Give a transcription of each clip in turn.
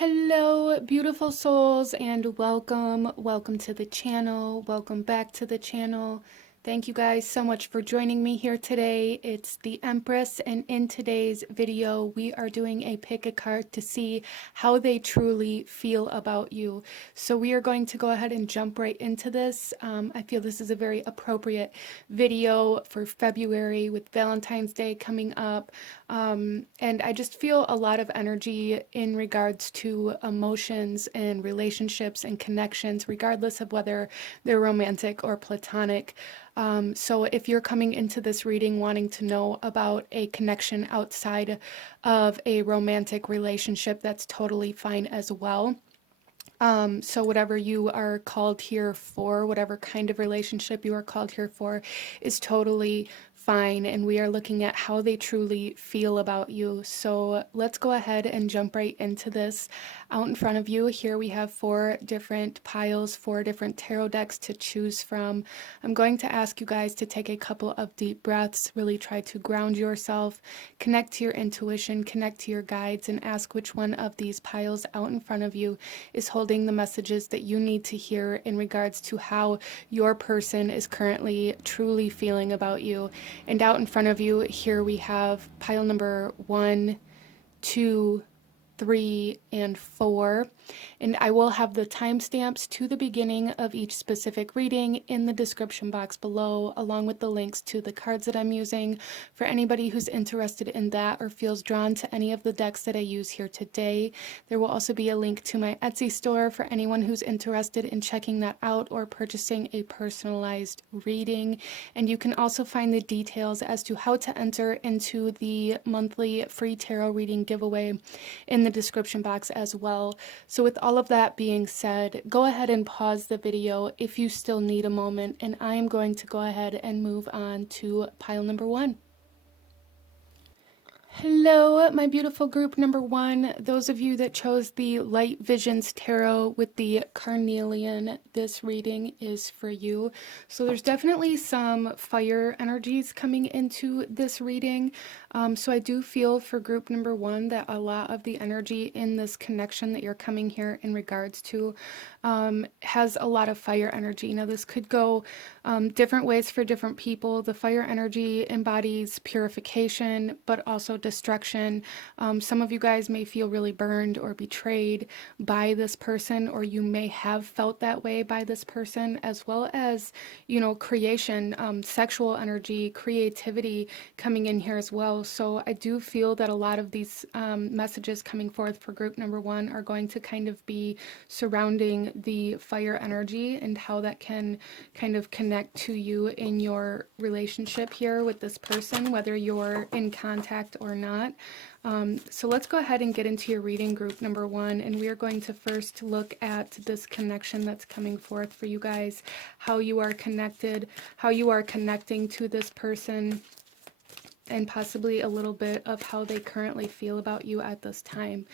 Hello, beautiful souls, and welcome to the channel. Welcome back to the channel. Thank you guys so much for joining me here today. It's the Empress, and in today's video, we are doing a pick a card to see how they truly feel about you. So we are going to go ahead and jump right into this. I feel this is a very appropriate video for February with Valentine's Day coming up. And I just feel a lot of energy in regards to emotions and relationships and connections, regardless of whether they're romantic or platonic. So if you're coming into this reading wanting to know about a connection outside of a romantic relationship, that's totally fine as well. So whatever you are called here for, whatever kind of relationship you are called here for, is totally fine, and we are looking at how they truly feel about you. So let's go ahead and jump right into this. Out in front of you here we have 4 different piles, 4 different tarot decks to choose from. I'm going to ask you guys to take a couple of deep breaths, really try to ground yourself, connect to your intuition, connect to your guides, and ask which one of these piles out in front of you is holding the messages that you need to hear in regards to how your person is currently truly feeling about you. And out in front of you here we have pile number 1, 2, 3, and 4. And I will have the timestamps to the beginning of each specific reading in the description box below, along with the links to the cards that I'm using for anybody who's interested in that or feels drawn to any of the decks that I use here today. There will also be a link to my Etsy store for anyone who's interested in checking that out or purchasing a personalized reading. And you can also find the details as to how to enter into the monthly free tarot reading giveaway in the description box as well. So with all of that being said, go ahead and pause the video if you still need a moment, and I am going to go ahead and move on to pile number 1. Hello, my beautiful group number 1. Those of you that chose the Light Visions Tarot with the Carnelian, this reading is for you. So there's definitely some fire energies coming into this reading. So I do feel for group number 1 that a lot of the energy in this connection that you're coming here in regards to has a lot of fire energy. Now this could go different ways for different people. The fire energy embodies purification, but also destruction. Some of you guys may feel really burned or betrayed by this person, or you may have felt that way by this person, as well as, creation, sexual energy, creativity coming in here as well. So I do feel that a lot of these messages coming forth for group number 1 are going to kind of be surrounding the fire energy and how that can kind of connect to you in your relationship here with this person, whether you're in contact or not. So let's go ahead and get into your reading, group number 1, and we are going to first look at this connection that's coming forth for you guys, how you are connected, how you are connecting to this person, and possibly a little bit of how they currently feel about you at this time.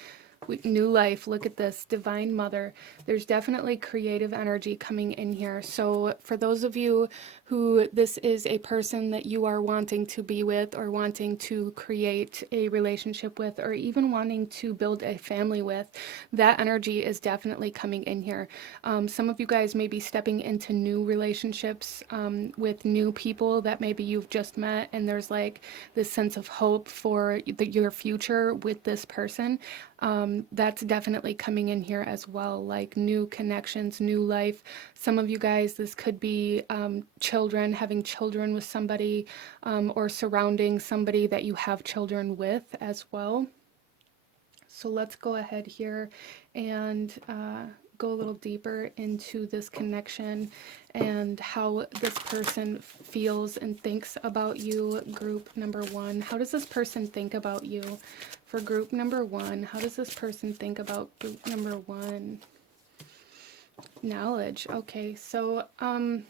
New life, look at this, Divine Mother. There's definitely creative energy coming in here. So for those of you who this is a person that you are wanting to be with, or wanting to create a relationship with, or even wanting to build a family with, that energy is definitely coming in here. Some of you guys may be stepping into new relationships with new people that maybe you've just met, and there's like this sense of hope for your future with this person. That's definitely coming in here as well, like new connections, new life. Some of you guys, this could be children, having children with somebody, or surrounding somebody that you have children with as well. So let's go ahead here and go a little deeper into this connection and how this person feels and thinks about you, group number 1. How does this person think about you? For group number 1, how does this person think about group number 1? Knowledge. Okay, so I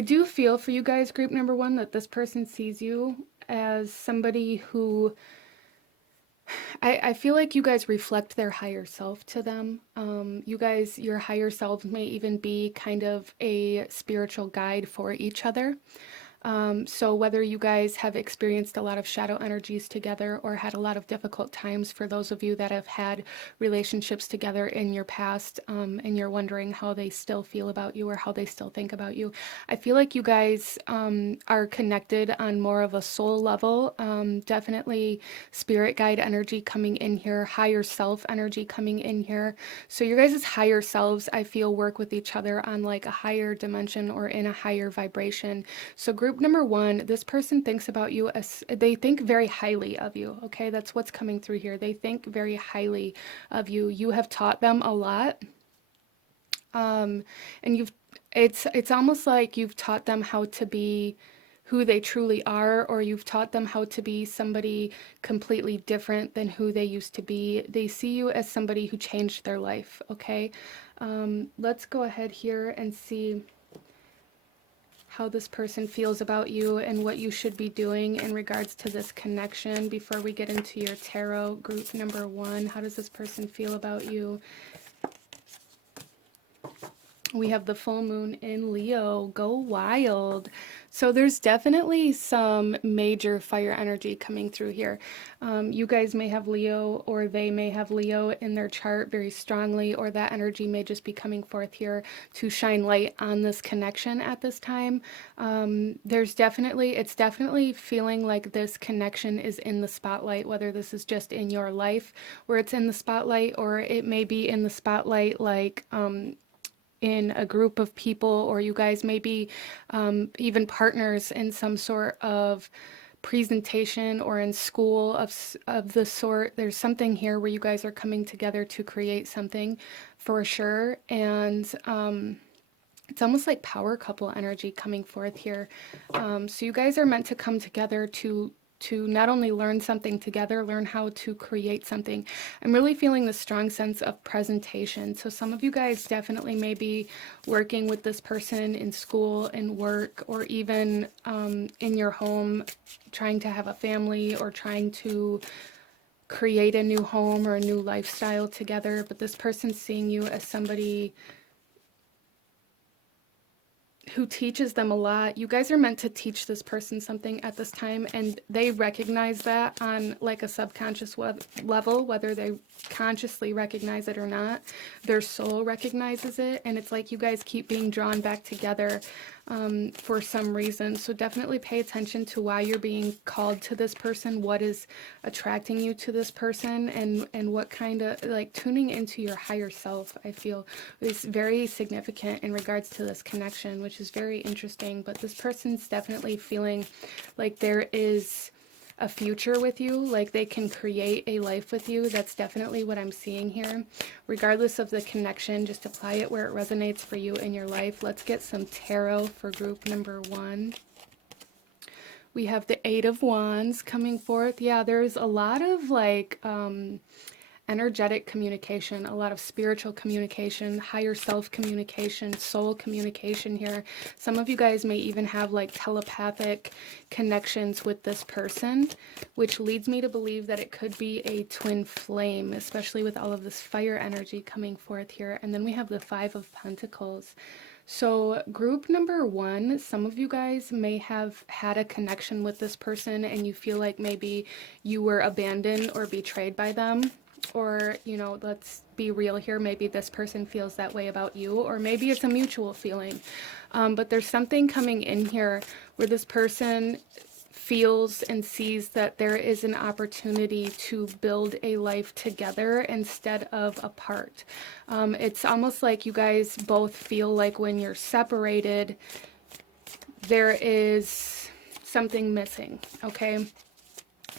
do feel for you guys, group number 1, that this person sees you as somebody who I feel like you guys reflect their higher self to them. You guys, your higher selves may even be kind of a spiritual guide for each other. So whether you guys have experienced a lot of shadow energies together or had a lot of difficult times, for those of you that have had relationships together in your past, and you're wondering how they still feel about you or how they still think about you, I feel like you guys are connected on more of a soul level. Definitely spirit guide energy coming in here, higher self energy coming in here. So your guys' higher selves, I feel, work with each other on like a higher dimension or in a higher vibration. So group number one, this person thinks about you as, they think very highly of you. Okay, that's what's coming through here. They think very highly of you. You have taught them a lot. And it's almost like you've taught them how to be who they truly are, or you've taught them how to be somebody completely different than who they used to be. They see you as somebody who changed their life. Okay, let's go ahead here and see how this person feels about you and what you should be doing in regards to this connection before we get into your tarot. Group number one, how does this person feel about you? We have the full moon in Leo. Go wild. So there's definitely some major fire energy coming through here. You guys may have Leo, or they may have Leo in their chart very strongly, or that energy may just be coming forth here to shine light on this connection at this time. It's definitely feeling like this connection is in the spotlight, whether this is just in your life where it's in the spotlight, or it may be in the spotlight like in a group of people, or you guys may be even partners in some sort of presentation or in school of the sort. There's something here where you guys are coming together to create something for sure. And it's almost like power couple energy coming forth here. So you guys are meant to come together to not only learn something together, learn how to create something. I'm really feeling the strong sense of presentation. So some of you guys definitely may be working with this person in school and work, or even in your home, trying to have a family or trying to create a new home or a new lifestyle together. But this person's seeing you as somebody who teaches them a lot. You guys are meant to teach this person something at this time, and they recognize that on like a subconscious level, whether they consciously recognize it or not. Their soul recognizes it, and it's like you guys keep being drawn back together for some reason. So definitely pay attention to why you're being called to this person, what is attracting you to this person, and what kind of, like, tuning into your higher self, I feel, is very significant in regards to this connection, which is very interesting. But this person's definitely feeling like there is a future with you, like they can create a life with you. That's definitely what I'm seeing here. Regardless of the connection, just apply it where it resonates for you in your life. Let's get some tarot for group number one. We have the Eight of Wands coming forth. Yeah, there's a lot of like energetic communication, a lot of spiritual communication, higher self communication, soul communication here. Some of you guys may even have like telepathic connections with this person, which leads me to believe that it could be a twin flame, especially with all of this fire energy coming forth here. And then we have the Five of Pentacles. So group number one, some of you guys may have had a connection with this person and you feel like maybe you were abandoned or betrayed by them. Or, you know, let's be real here, maybe this person feels that way about you, or maybe it's a mutual feeling. But there's something coming in here where this person feels and sees that there is an opportunity to build a life together instead of apart. It's almost like you guys both feel like when you're separated, there is something missing, okay?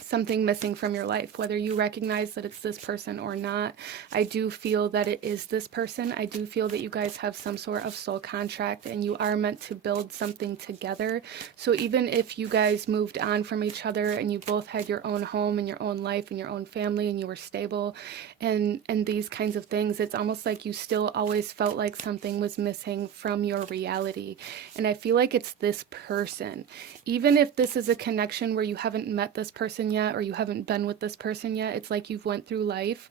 Something missing from your life, whether you recognize that it's this person or not. I do feel that it is this person. I do feel that you guys have some sort of soul contract and you are meant to build something together. So even if you guys moved on from each other and you both had your own home and your own life and your own family and you were stable and these kinds of things, it's almost like you still always felt like something was missing from your reality. And I feel like it's this person. Even if this is a connection where you haven't met this person yet, yet, or you haven't been with this person yet. It's like you've went through life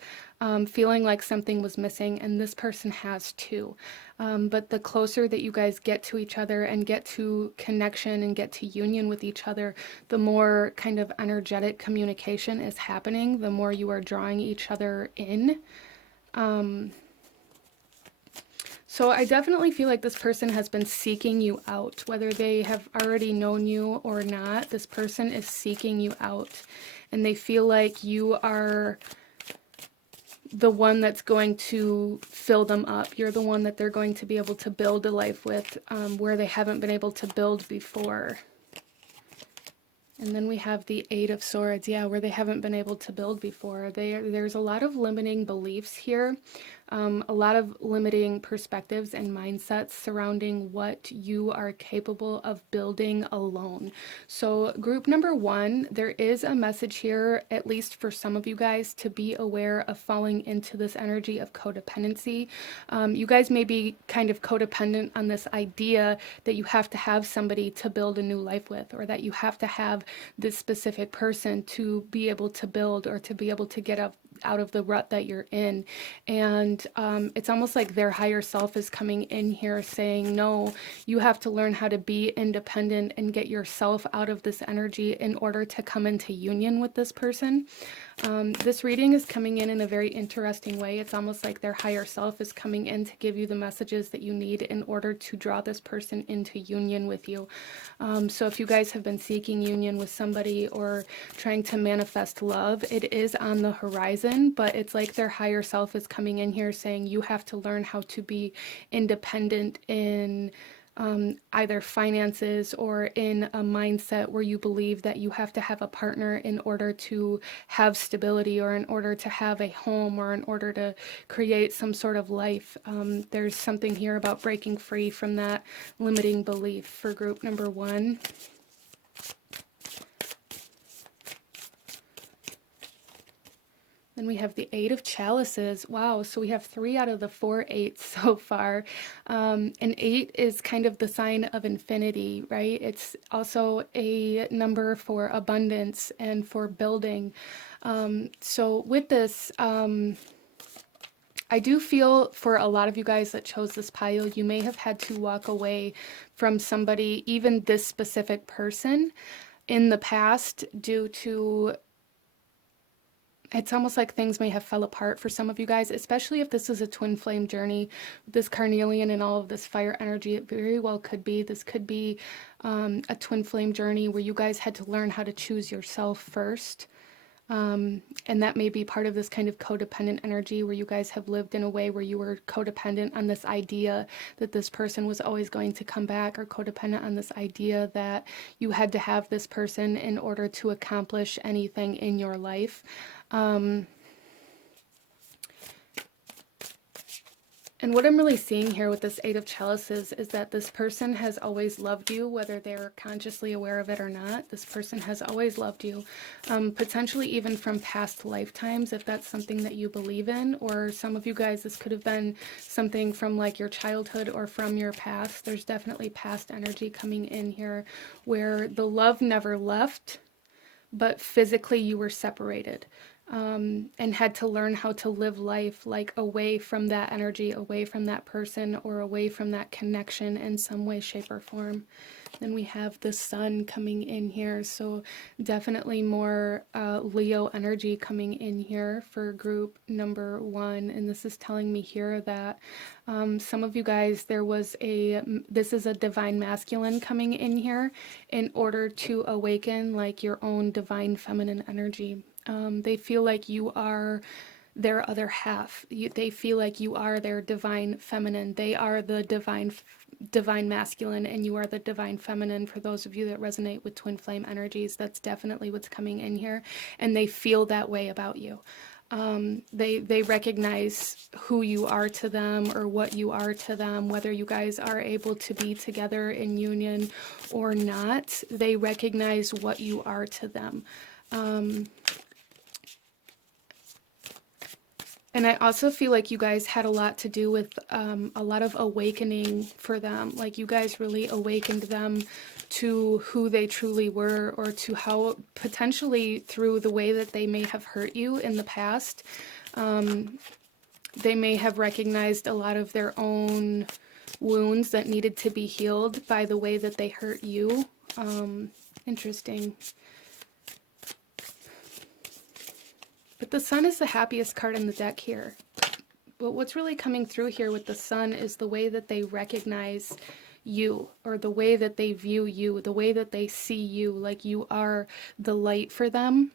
feeling like something was missing, and this person has too. But the closer that you guys get to each other and get to connection and get to union with each other, the more kind of energetic communication is happening, the more you are drawing each other in. So I definitely feel like this person has been seeking you out, whether they have already known you or not. This person is seeking you out, and they feel like you are the one that's going to fill them up. You're the one that they're going to be able to build a life with, where they haven't been able to build before. And then we have the Eight of Swords, yeah, where they haven't been able to build before. There's a lot of limiting beliefs here, a lot of limiting perspectives and mindsets surrounding what you are capable of building alone. So group number one, there is a message here, at least for some of you guys, to be aware of falling into this energy of codependency. You guys may be kind of codependent on this idea that you have to have somebody to build a new life with, or that you have to have this specific person to be able to build, or to be able to get out of the rut that you're in. And it's almost like their higher self is coming in here saying, no, you have to learn how to be independent and get yourself out of this energy in order to come into union with this person. This reading is coming in a very interesting way. It's almost like their higher self is coming in to give you the messages that you need in order to draw this person into union with you. So if you guys have been seeking union with somebody or trying to manifest love, it is on the horizon, but it's like their higher self is coming in here saying you have to learn how to be independent in either finances or in a mindset where you believe that you have to have a partner in order to have stability, or in order to have a home, or in order to create some sort of life. There's something here about breaking free from that limiting belief for group number one. Then we have the Eight of Chalices. Wow, so we have 3 out of the 4 eights so far. And 8 is kind of the sign of infinity, right? It's also a number for abundance and for building. So with this, I do feel for a lot of you guys that chose this pile, you may have had to walk away from somebody, even this specific person, in the past due to, it's almost like things may have fell apart for some of you guys, especially if this is a twin flame journey. This carnelian and all of this fire energy, it very well could be. This could be a twin flame journey where you guys had to learn how to choose yourself first. And that may be part of this kind of codependent energy where you guys have lived in a way where you were codependent on this idea that this person was always going to come back, or codependent on this idea that you had to have this person in order to accomplish anything in your life. And what I'm really seeing here with this Eight of Chalices is that this person has always loved you, whether they're consciously aware of it or not. This person has always loved you, potentially even from past lifetimes, if that's something that you believe in. Or some of you guys, this could have been something from like your childhood or from your past. There's definitely past energy coming in here where the love never left, but physically you were separated. And had to learn how to live life like away from that energy, away from that person, or away from that connection in some way, shape, or form. Then we have the sun coming in here, so definitely more Leo energy coming in here for group number one. And this is telling me here that some of you guys, this is a divine masculine coming in here in order to awaken like your own divine feminine energy. They feel like you are their other half. They feel like you are their divine feminine. They are the divine masculine, and you are the divine feminine. For those of you that resonate with twin flame energies, that's definitely what's coming in here. And they feel that way about you. They recognize who you are to them, or what you are to them, whether you guys are able to be together in union or not. They recognize what you are to them. And I also feel like you guys had a lot to do with a lot of awakening for them. Like you guys really awakened them to who they truly were, or to how potentially through the way that they may have hurt you in the past. They may have recognized a lot of their own wounds that needed to be healed by the way that they hurt you. Interesting. But the Sun is the happiest card in the deck here. But what's really coming through here with the Sun is the way that they recognize you, or the way that they view you, the way that they see you, like you are the light for them.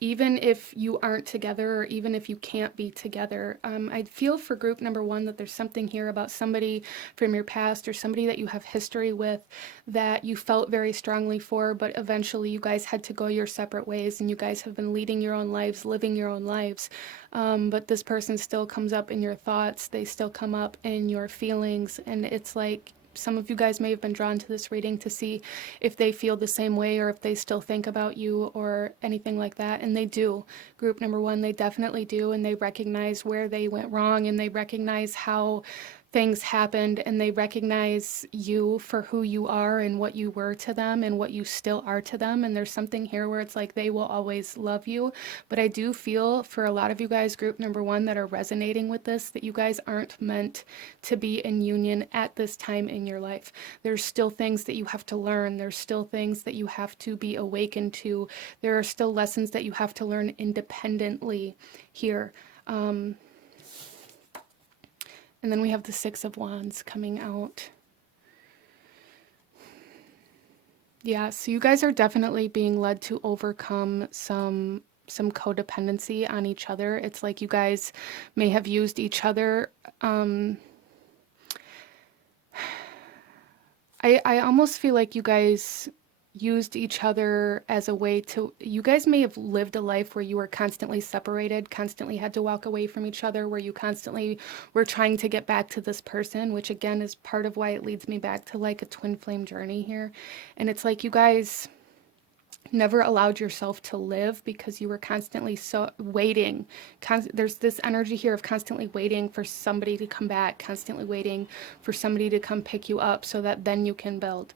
Even if you aren't together, or even if you can't be together. I feel for group number one that there's something here about somebody from your past, or somebody that you have history with, that you felt very strongly for, but eventually you guys had to go your separate ways, and you guys have been leading your own lives, living your own lives. But this person still comes up in your thoughts, they still come up in your feelings, and it's like, some of you guys may have been drawn to this reading to see if they feel the same way, or if they still think about you or anything like that. And they do. Group number one, they definitely do. And they recognize where they went wrong, and they recognize how things happened, and they recognize you for who you are and what you were to them and what you still are to them. And there's something here where it's like they will always love you. But I do feel for a lot of you guys, group number one, that are resonating with this, that you guys aren't meant to be in union at this time in your life. There's still things that you have to learn. There's still things that you have to be awakened to. There are still lessons that you have to learn independently here. And then we have the Six of Wands coming out. Yeah, so you guys are definitely being led to overcome some codependency on each other. It's like you guys may have used each other. I almost feel like you guys used each other as a way to, you guys may have lived a life where you were constantly separated, constantly had to walk away from each other, where you constantly were trying to get back to this person, which again is part of why it leads me back to like a twin flame journey here. And it's like you guys never allowed yourself to live because you were constantly so waiting. There's this energy here of constantly waiting for somebody to come back, constantly waiting for somebody to come pick you up so that then you can build.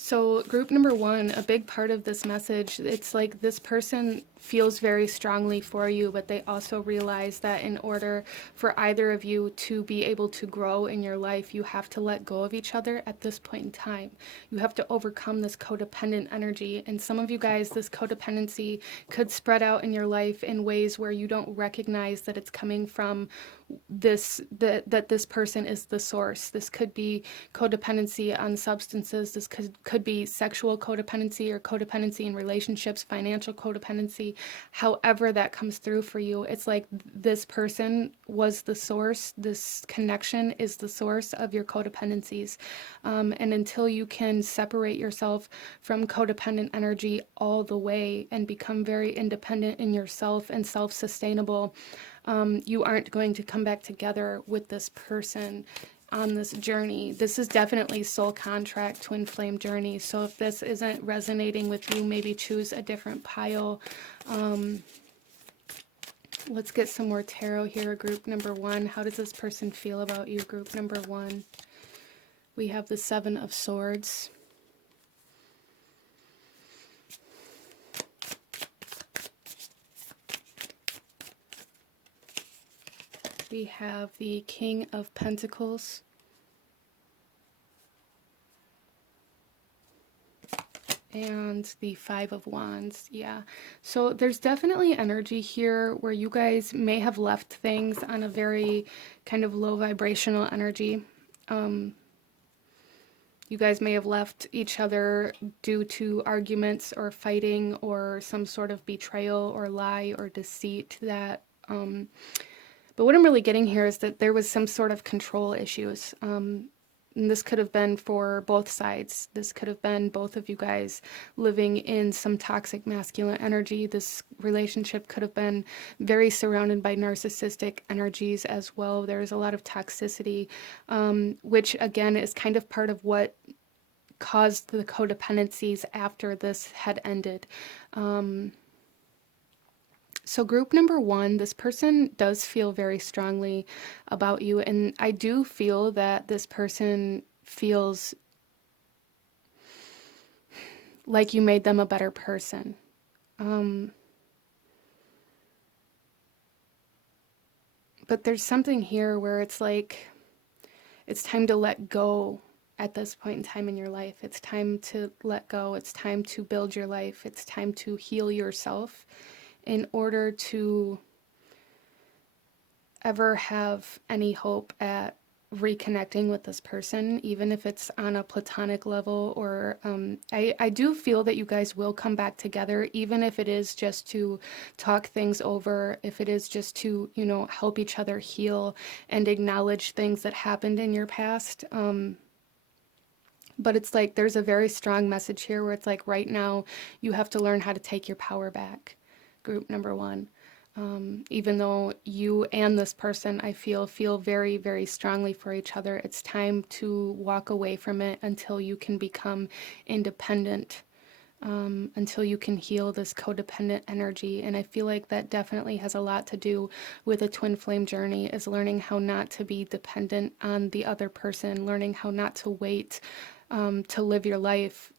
So group number one, a big part of this message, it's like this person feels very strongly for you, but they also realize that in order for either of you to be able to grow in your life, you have to let go of each other at this point in time. You have to overcome this codependent energy. And some of you guys, this codependency could spread out in your life in ways where you don't recognize that it's coming from that this person is the source. This could be codependency on substances. This could be sexual codependency, or codependency in relationships, financial codependency. However that comes through for you, it's like this person was the source. This connection is the source of your codependencies. And until you can separate yourself from codependent energy all the way and become very independent in yourself and self-sustainable, you aren't going to come back together with this person on this journey. This is definitely soul contract, twin flame journey. So if this isn't resonating with you, maybe choose a different pile. Let's get some more tarot here. Group number one. How does this person feel about you? Group number one. We have the Seven of Swords. We have the King of Pentacles. And the Five of Wands. Yeah. So there's definitely energy here where you guys may have left things on a very kind of low vibrational energy. You guys may have left each other due to arguments or fighting or some sort of betrayal or lie or deceit that, but what I'm really getting here is that there was some sort of control issues. And this could have been for both sides. This could have been both of you guys living in some toxic masculine energy. This relationship could have been very surrounded by narcissistic energies as well. There's a lot of toxicity, which again is kind of part of what caused the codependencies after this had ended. So group number one, this person does feel very strongly about you, and I do feel that this person feels like you made them a better person. But there's something here where it's like it's time to let go at this point in time in your life. It's time to let go. It's time to build your life. It's time to heal yourself in order to ever have any hope at reconnecting with this person, even if it's on a platonic level. Or I do feel that you guys will come back together, even if it is just to talk things over, if it is just to, you know, help each other heal and acknowledge things that happened in your past. But it's like there's a very strong message here where it's like right now you have to learn how to take your power back, group number one. Even though you and this person, I feel very, very strongly for each other, it's time to walk away from it until you can become independent, until you can heal this codependent energy. And I feel like that definitely has a lot to do with a twin flame journey, is learning how not to be dependent on the other person, learning how not to wait to live your life.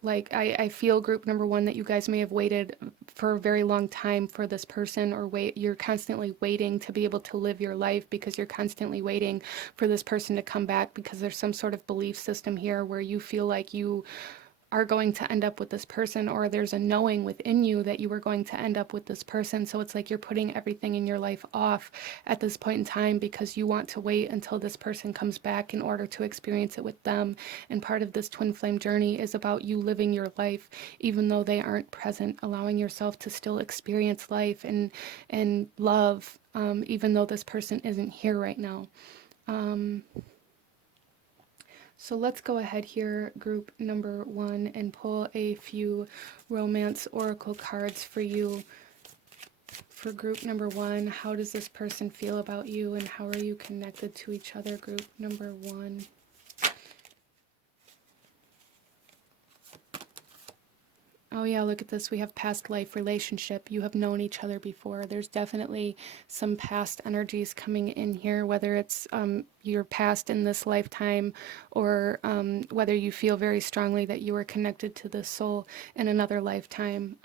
Like I feel group number one that you guys may have waited for a very long time for this person, or you're constantly waiting to be able to live your life because you're constantly waiting for this person to come back, because there's some sort of belief system here where you feel like you are going to end up with this person, or there's a knowing within you that you are going to end up with this person. So it's like you're putting everything in your life off at this point in time because you want to wait until this person comes back in order to experience it with them. And part of this twin flame journey is about you living your life even though they aren't present, allowing yourself to still experience life and love, even though this person isn't here right now. So let's go ahead here, group number one, and pull a few romance oracle cards for you. For group number one, how does this person feel about you and how are you connected to each other, group number one? Oh yeah, look at this. We have past life relationship. You have known each other before. There's definitely some past energies coming in here, whether it's your past in this lifetime, or whether you feel very strongly that you were connected to this soul in another lifetime.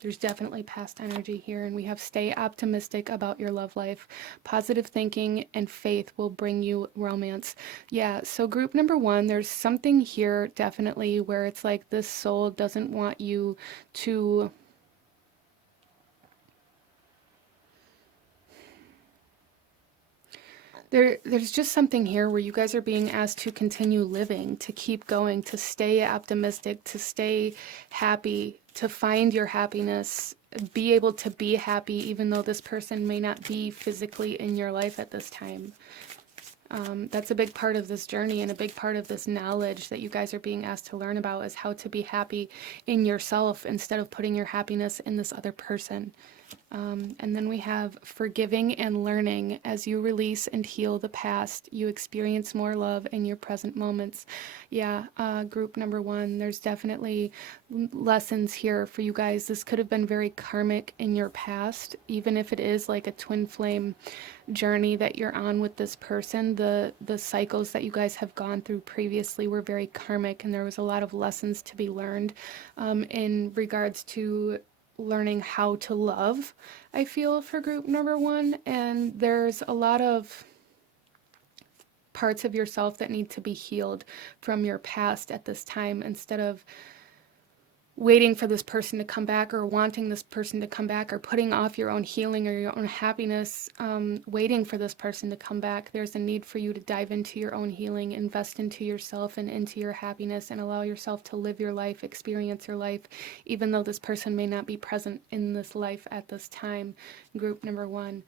There's definitely past energy here, and we have stay optimistic about your love life. Positive thinking and faith will bring you romance. Yeah, so group number one, there's something here definitely where it's like this soul doesn't want you to there's just something here where you guys are being asked to continue living, to keep going, to stay optimistic, to stay happy, to find your happiness, be able to be happy even though this person may not be physically in your life at this time. That's a big part of this journey, and a big part of this knowledge that you guys are being asked to learn about is how to be happy in yourself instead of putting your happiness in this other person. And then we have forgiving and learning. As you release and heal the past, you experience more love in your present moments. Yeah, group number one, there's definitely lessons here for you guys. This could have been very karmic in your past, even if it is like a twin flame journey that you're on with this person. The cycles that you guys have gone through previously were very karmic, and there was a lot of lessons to be learned in regards to learning how to love, I feel, for group number one. And there's a lot of parts of yourself that need to be healed from your past at this time, instead of waiting for this person to come back, or wanting this person to come back, or putting off your own healing or your own happiness, waiting for this person to come back. There's a need for you to dive into your own healing, invest into yourself and into your happiness, and allow yourself to live your life, experience your life, even though this person may not be present in this life at this time, group number one.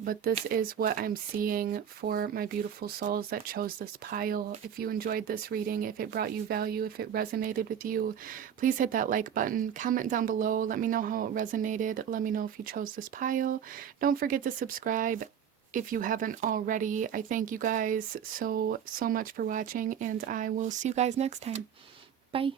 But this is what I'm seeing for my beautiful souls that chose this pile. If you enjoyed this reading, if it brought you value, if it resonated with you, please hit that like button, comment down below, let me know how it resonated, let me know if you chose this pile. Don't forget to subscribe if you haven't already. I thank you guys so much for watching, and I will see you guys next time. Bye.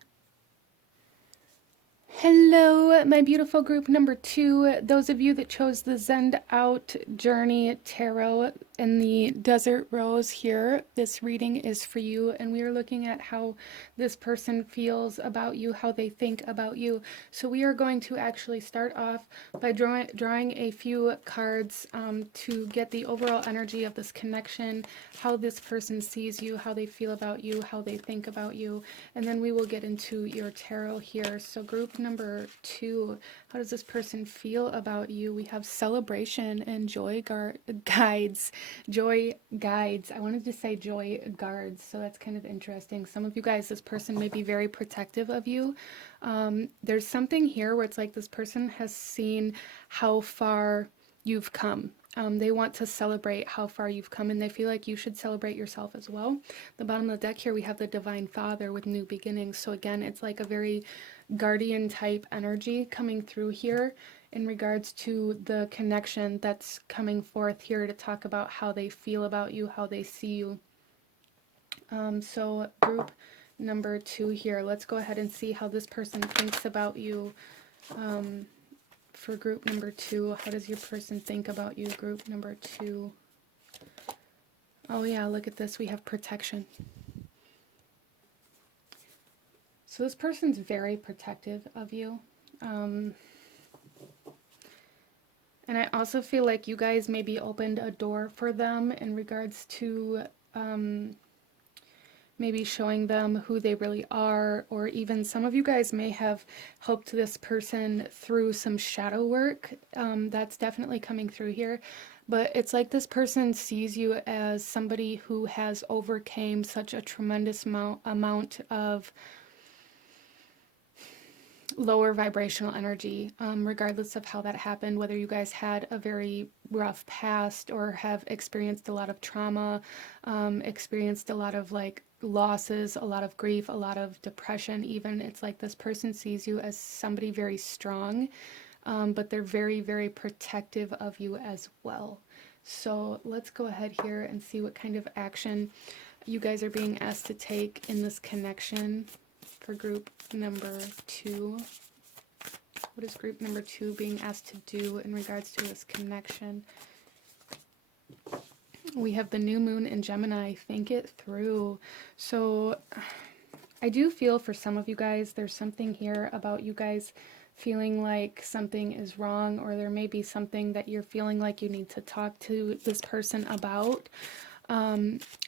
Hello, my beautiful group number 2. Those of you that chose the Zend Out Journey Tarot and the Desert Rose here, this reading is for you. And we are looking at how this person feels about you, how they think about you. So we are going to actually start off by drawing a few cards to get the overall energy of this connection, how this person sees you, how they feel about you, how they think about you. And then we will get into your tarot here. So group number 2, how does this person feel about you? We have celebration and joy guides. Joy guides. I wanted to say joy guards, so that's kind of interesting. Some of you guys, this person may be very protective of you. There's something here where it's like this person has seen how far you've come. They want to celebrate how far you've come, and they feel like you should celebrate yourself as well. The bottom of the deck here, we have the Divine Father with new beginnings. So again, it's like a very guardian type energy coming through here in regards to the connection that's coming forth here to talk about how they feel about you, how they see you. So group number 2 here, let's go ahead and see how this person thinks about you. For group number 2, how does your person think about you? Group number 2. Oh yeah, look at this. We have protection. So this person's very protective of you. And I also feel like you guys maybe opened a door for them in regards to maybe showing them who they really are, or even some of you guys may have helped this person through some shadow work. That's definitely coming through here. But it's like this person sees you as somebody who has overcame such a tremendous amount of lower vibrational energy, regardless of how that happened, whether you guys had a very rough past or have experienced a lot of trauma, experienced a lot of like losses, a lot of grief, a lot of depression even. It's like this person sees you as somebody very strong, but they're very, very protective of you as well. So let's go ahead here and see what kind of action you guys are being asked to take in this connection. For group number 2, what is group number 2 being asked to do in regards to this connection? We have the new moon in Gemini. Think it through. So I do feel for some of you guys, there's something here about you guys feeling like something is wrong, or there may be something that you're feeling like you need to talk to this person about.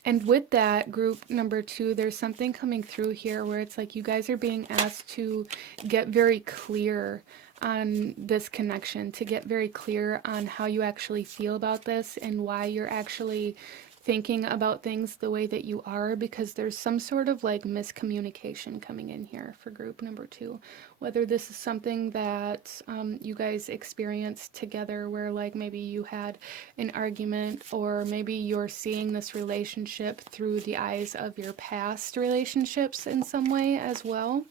And with that, group number 2, there's something coming through here where it's like you guys are being asked to get very clear on this connection, to get very clear on how you actually feel about this and why you're actually thinking about things the way that you are, because there's some sort of like miscommunication coming in here for group number 2. Whether this is something that you guys experienced together where like maybe you had an argument, or maybe you're seeing this relationship through the eyes of your past relationships in some way as well.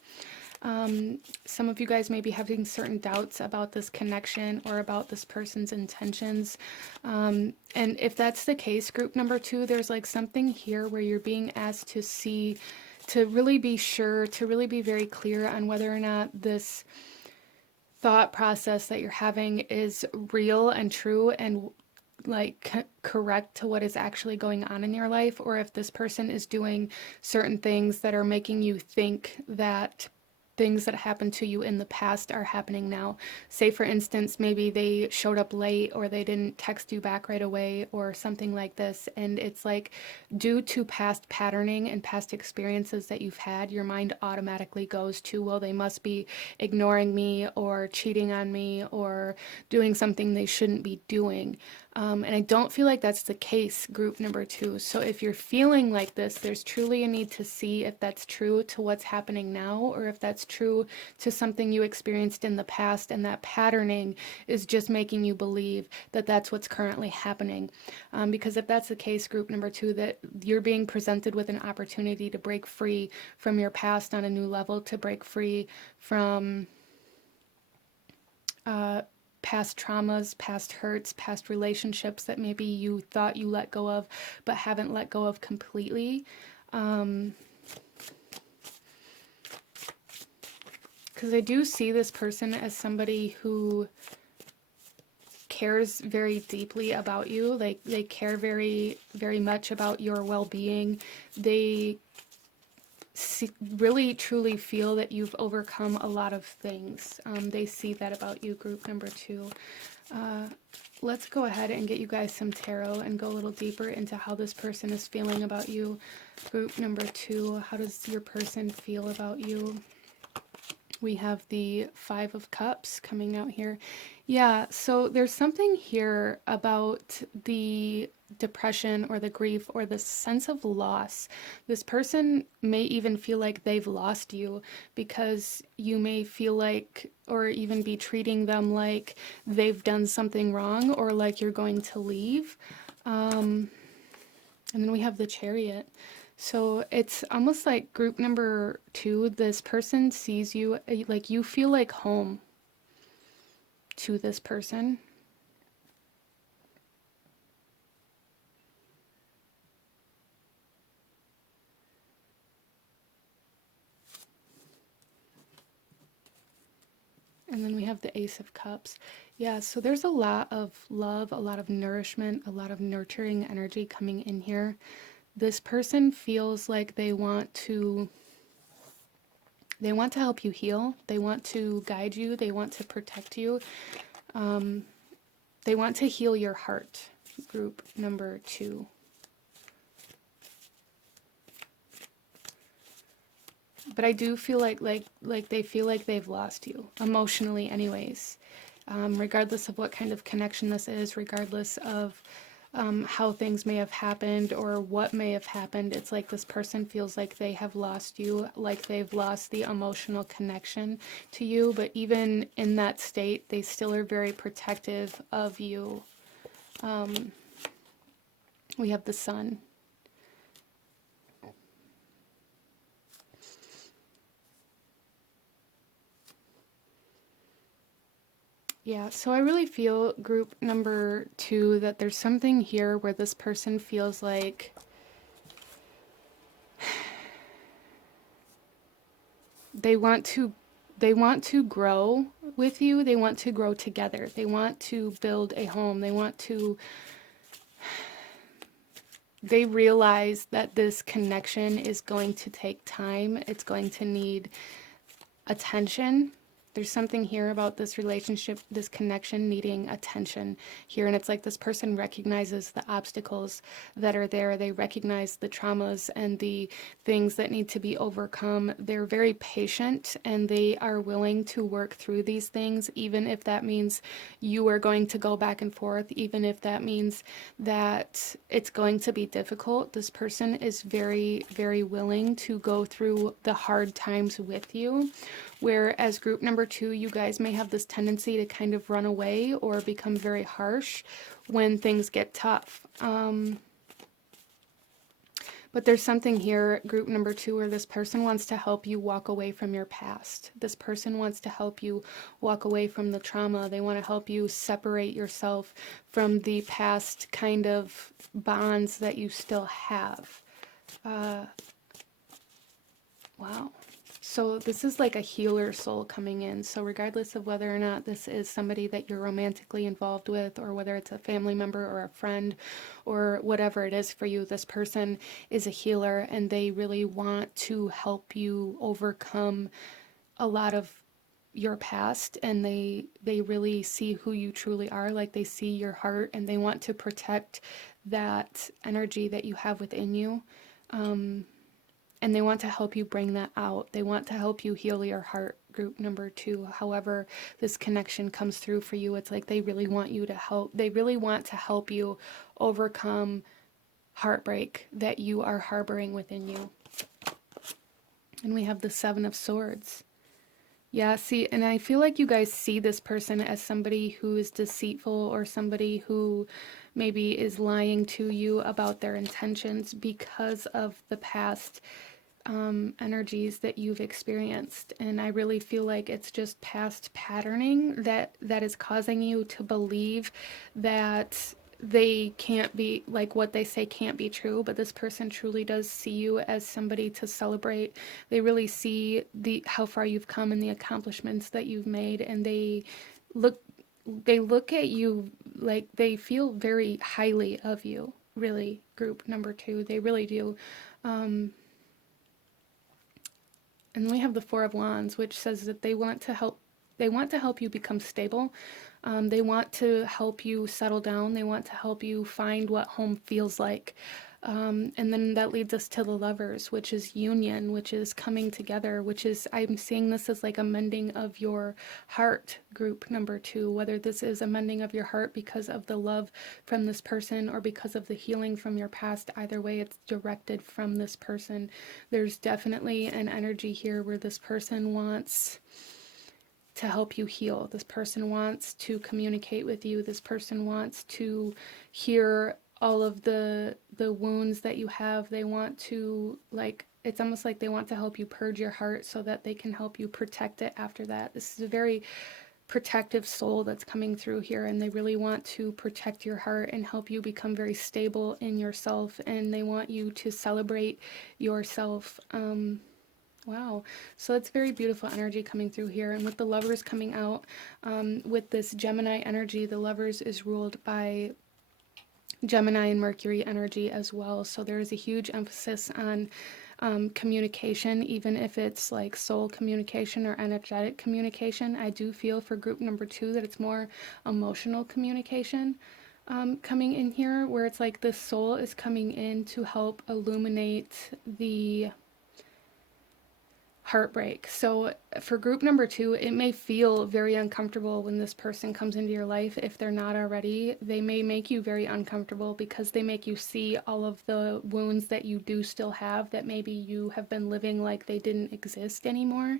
Some of you guys may be having certain doubts about this connection or about this person's intentions. And if that's the case, group number 2, there's like something here where you're being asked to see, to really be sure, to really be very clear on whether or not this thought process that you're having is real and true and like correct to what is actually going on in your life, or if this person is doing certain things that are making you think that things that happened to you in the past are happening now. Say for instance, maybe they showed up late, or they didn't text you back right away, or something like this, and it's like due to past patterning and past experiences that you've had, your mind automatically goes to, well, they must be ignoring me or cheating on me or doing something they shouldn't be doing. And I don't feel like that's the case, group number 2. So if you're feeling like this, there's truly a need to see if that's true to what's happening now, or if that's true to something you experienced in the past, and that patterning is just making you believe that that's what's currently happening. Because if that's the case, group number 2, that you're being presented with an opportunity to break free from your past on a new level, to break free from past traumas, past hurts, past relationships that maybe you thought you let go of but haven't let go of completely. because I do see this person as somebody who cares very deeply about you. Like, they care very, very much about your well-being. They really truly feel that you've overcome a lot of things. They see that about you, group number 2. Let's go ahead and get you guys some tarot and go a little deeper into how this person is feeling about you. Group number 2, how does your person feel about you? We have the 5 of Cups coming out here. Yeah, so there's something here about the depression or the grief or the sense of loss. This person may even feel like they've lost you because you may feel like, or even be treating them like they've done something wrong or like you're going to leave. And then we have the Chariot. So it's almost like group number 2, this person sees you, like you feel like home to this person. And then we have the Ace of Cups. Yeah, so there's a lot of love, a lot of nourishment, a lot of nurturing energy coming in here. This person feels like they want to help you heal. They want to guide you. They want to protect you. They want to heal your heart, group number 2. But I do feel like they feel like they've lost you, emotionally anyways. Regardless of what kind of connection this is, regardless of how things may have happened or what may have happened, it's like this person feels like they have lost you, like they've lost the emotional connection to you. But even in that state, they still are very protective of you. We have the Sun. Yeah, so I really feel, group number 2, that there's something here where this person feels like they want to grow with you. They want to grow together. They want to build a home. They realize that this connection is going to take time. It's going to need attention. There's something here about this relationship, this connection needing attention here. And it's like this person recognizes the obstacles that are there. They recognize the traumas and the things that need to be overcome. They're very patient and they are willing to work through these things, even if that means you are going to go back and forth, even if that means that it's going to be difficult. This person is very, very willing to go through the hard times with you. Whereas group number 2, you guys may have this tendency to kind of run away or become very harsh when things get tough. But there's something here, group number 2, where this person wants to help you walk away from your past. This person wants to help you walk away from the trauma. They want to help you separate yourself from the past kind of bonds that you still have. Wow. So this is like a healer soul coming in. So regardless of whether or not this is somebody that you're romantically involved with, or whether it's a family member or a friend or whatever it is for you, this person is a healer and they really want to help you overcome a lot of your past, and they really see who you truly are. Like, they see your heart and they want to protect that energy that you have within you. And they want to help you bring that out. They want to help you heal your heart, group number 2. However this connection comes through for you, it's like they really want you to help. They really want to help you overcome heartbreak that you are harboring within you. And we have the 7 of Swords. Yeah, see, and I feel like you guys see this person as somebody who is deceitful, or somebody who maybe is lying to you about their intentions because of the past energies that you've experienced. And I really feel like it's just past patterning that is causing you to believe that they can't be like what they say can't be true, but this person truly does see you as somebody to celebrate. They really see the how far you've come and the accomplishments that you've made, and look they look at you like they feel very highly of you, really, group number two. They really do. Um, and then we have the Four of Wands, which says that they want to help you become stable. They want to help you settle down. They want to help you find what home feels like. And then that leads us to the Lovers, which is union, which is coming together, which is, I'm seeing this as like a mending of your heart, group number two, whether this is a mending of your heart because of the love from this person or because of the healing from your past. Either way, it's directed from this person. There's definitely an energy here where this person wants to help you heal. This person wants to communicate with you. This person wants to hear all of the wounds that you have. They want to, like, it's almost like they want to help you purge your heart so that they can help you protect it after that. This is a very protective soul that's coming through here, and they really want to protect your heart and help you become very stable in yourself, and they want you to celebrate yourself. Wow. So it's very beautiful energy coming through here. And with the Lovers coming out, with this Gemini energy, the Lovers is ruled by Gemini and Mercury energy as well. So there is a huge emphasis on communication, even if it's like soul communication or energetic communication. I do feel for group number two that it's more emotional communication coming in here, where it's like the soul is coming in to help illuminate the heartbreak. So for group number two, it may feel very uncomfortable when this person comes into your life. If they're not already, they may make you very uncomfortable because they make you see all of the wounds that you do still have, that maybe you have been living like they didn't exist anymore.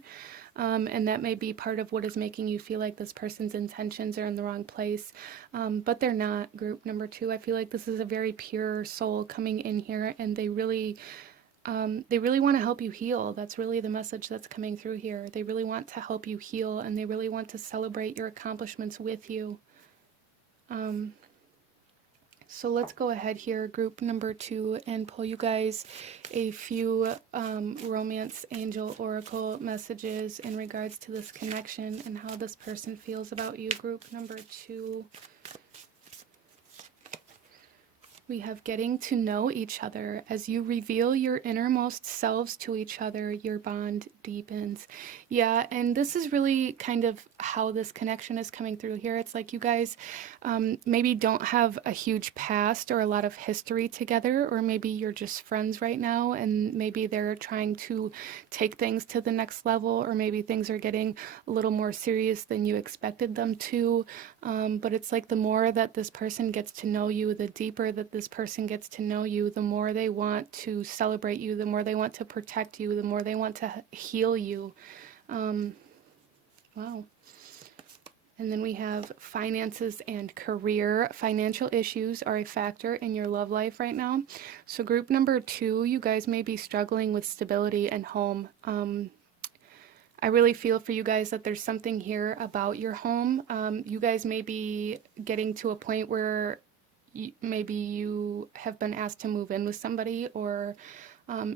And that may be part of what is making you feel like this person's intentions are in the wrong place. But they're not, group number two. I feel like this is a very pure soul coming in here, and they really want to help you heal. That's really the message that's coming through here. They really want to help you heal, and they really want to celebrate your accomplishments with you. So let's go ahead here, group number two, and pull you guys a few romance angel oracle messages in regards to this connection and how this person feels about you, group number two. We have getting to know each other. As you reveal your innermost selves to each other, your bond deepens. Yeah, and this is really kind of how this connection is coming through here. It's like you guys maybe don't have a huge past or a lot of history together, or maybe you're just friends right now, and maybe they're trying to take things to the next level, or maybe things are getting a little more serious than you expected them to. But it's like the more that this person gets to know you, the deeper that this person gets to know you, the more they want to celebrate you, the more they want to protect you, the more they want to heal you. Wow. And then we have finances and career. Financial issues are a factor in your love life right now. So group number two, you guys may be struggling with stability and home. I really feel for you guys that there's something here about your home. You guys may be getting to a point where maybe you have been asked to move in with somebody, or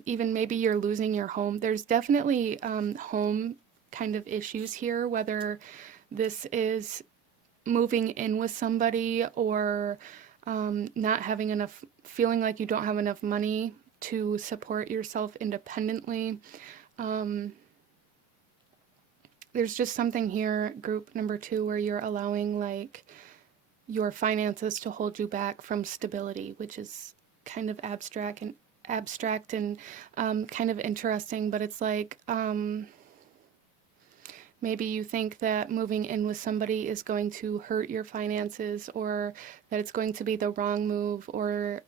even maybe you're losing your home. There's definitely home kind of issues here, whether this is moving in with somebody or not having enough, feeling like you don't have enough money to support yourself independently. There's just something here, group number two, where you're allowing like your finances to hold you back from stability, which is kind of abstract and kind of interesting. But it's like maybe you think that moving in with somebody is going to hurt your finances, or that it's going to be the wrong move, or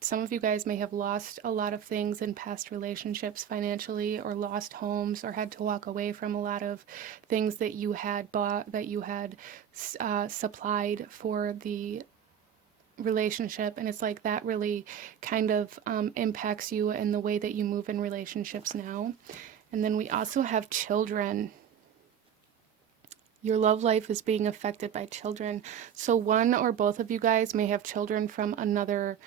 some of you guys may have lost a lot of things in past relationships financially, or lost homes, or had to walk away from a lot of things that you had bought, that you had supplied for the relationship. And it's like that really kind of impacts you and the way that you move in relationships now. And then we also have children. Your love life is being affected by children. So one or both of you guys may have children from another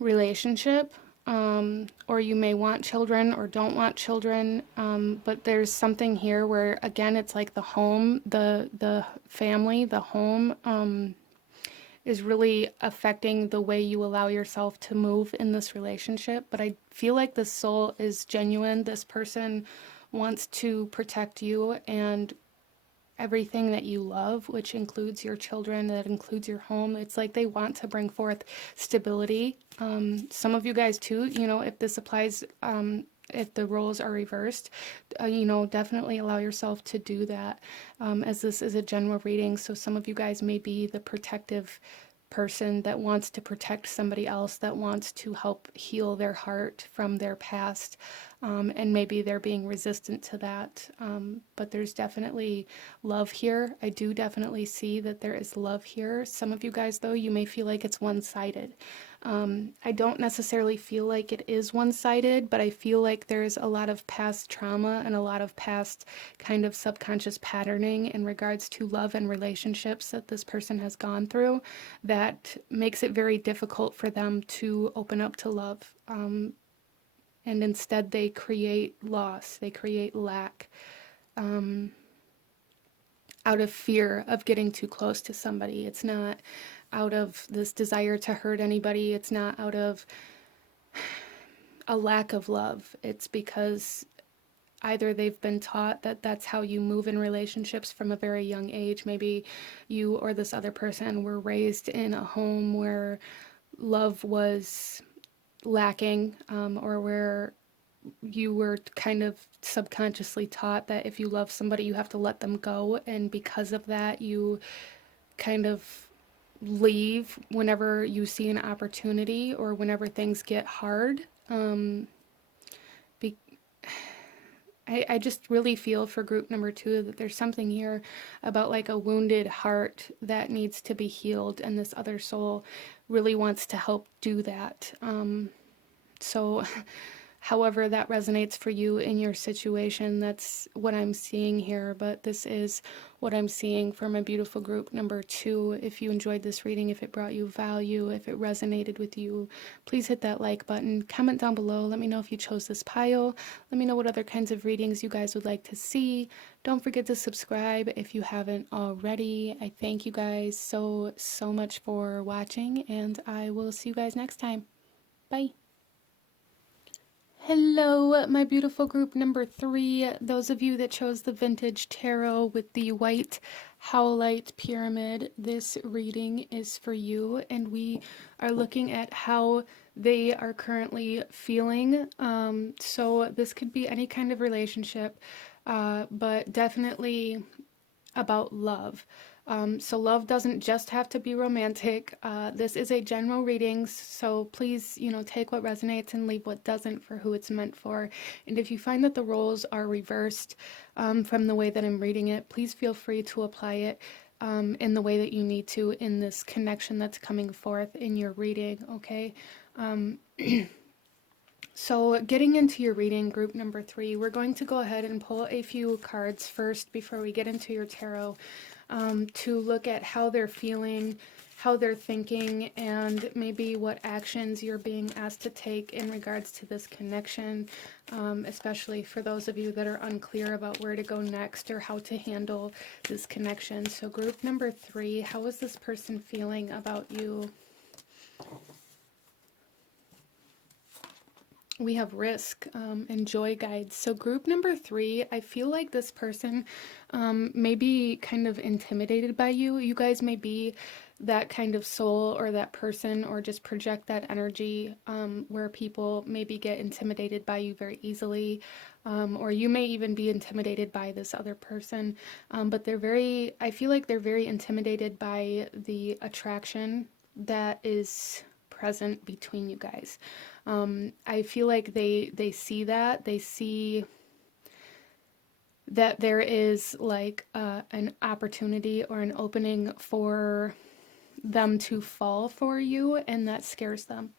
relationship, or you may want children or don't want children, but there's something here where, again, it's like the home, the family, the home, is really affecting the way you allow yourself to move in this relationship. But I feel like this soul is genuine. This person wants to protect you and everything that you love, which includes your children, that includes your home. It's like they want to bring forth stability. Some of you guys too, you know, if this applies, if the roles are reversed, you know, definitely allow yourself to do that, as this is a general reading. So some of you guys may be the protective person that wants to protect somebody else, that wants to help heal their heart from their past, and maybe they're being resistant to that, but there's definitely love here. I do definitely see that there is love here. Some of you guys, though, you may feel like it's one-sided. I don't necessarily feel like it is one-sided, but I feel like there's a lot of past trauma and a lot of past kind of subconscious patterning in regards to love and relationships that this person has gone through that makes it very difficult for them to open up to love. And instead they create loss, they create lack, out of fear of getting too close to somebody. It's not out of this desire to hurt anybody. It's not out of a lack of love. It's because either they've been taught that that's how you move in relationships from a very young age. Maybe you or this other person were raised in a home where love was lacking, or where you were kind of subconsciously taught that if you love somebody, you have to let them go. And because of that, you kind of leave whenever you see an opportunity or whenever things get hard. Be- I just really feel for group number 2 that there's something here about like a wounded heart that needs to be healed, and this other soul really wants to help do that. So however that resonates for you in your situation, that's what I'm seeing here. But this is what I'm seeing for my beautiful group number 2. If you enjoyed this reading, if it brought you value, if it resonated with you, please hit that like button. Comment down below. Let me know if you chose this pile. Let me know what other kinds of readings you guys would like to see. Don't forget to subscribe if you haven't already. I thank you guys so much for watching, and I will see you guys next time. Bye. Hello, my beautiful group number 3. Those of you that chose the vintage tarot with the white howlite pyramid, this reading is for you, and we are looking at how they are currently feeling. So this could be any kind of relationship, but definitely about love. So love doesn't just have to be romantic. This is a general reading, so please, you know, take what resonates and leave what doesn't for who it's meant for. And if you find that the roles are reversed from the way that I'm reading it, please feel free to apply it in the way that you need to in this connection that's coming forth in your reading, okay? So getting into your reading, group number 3, we're going to go ahead and pull a few cards first before we get into your tarot, to look at how they're feeling, how they're thinking, and maybe what actions you're being asked to take in regards to this connection, especially for those of you that are unclear about where to go next or how to handle this connection. So group number 3, how is this person feeling about you? We have risk and joy guides. So group number 3, I feel like this person may be kind of intimidated by you. You guys may be that kind of soul or that person, or just project that energy where people maybe get intimidated by you very easily, or you may even be intimidated by this other person. But I feel like they're very intimidated by the attraction that is present between you guys. I feel like they see that. They see that there is like an opportunity or an opening for them to fall for you, and that scares them.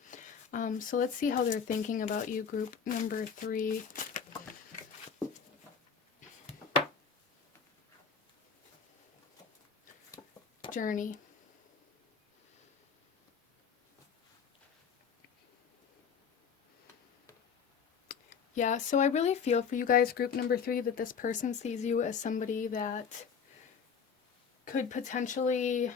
So let's see how they're thinking about you, group number 3. journey. Yeah, so I really feel for you guys, group number 3, that this person sees you as somebody that could potentially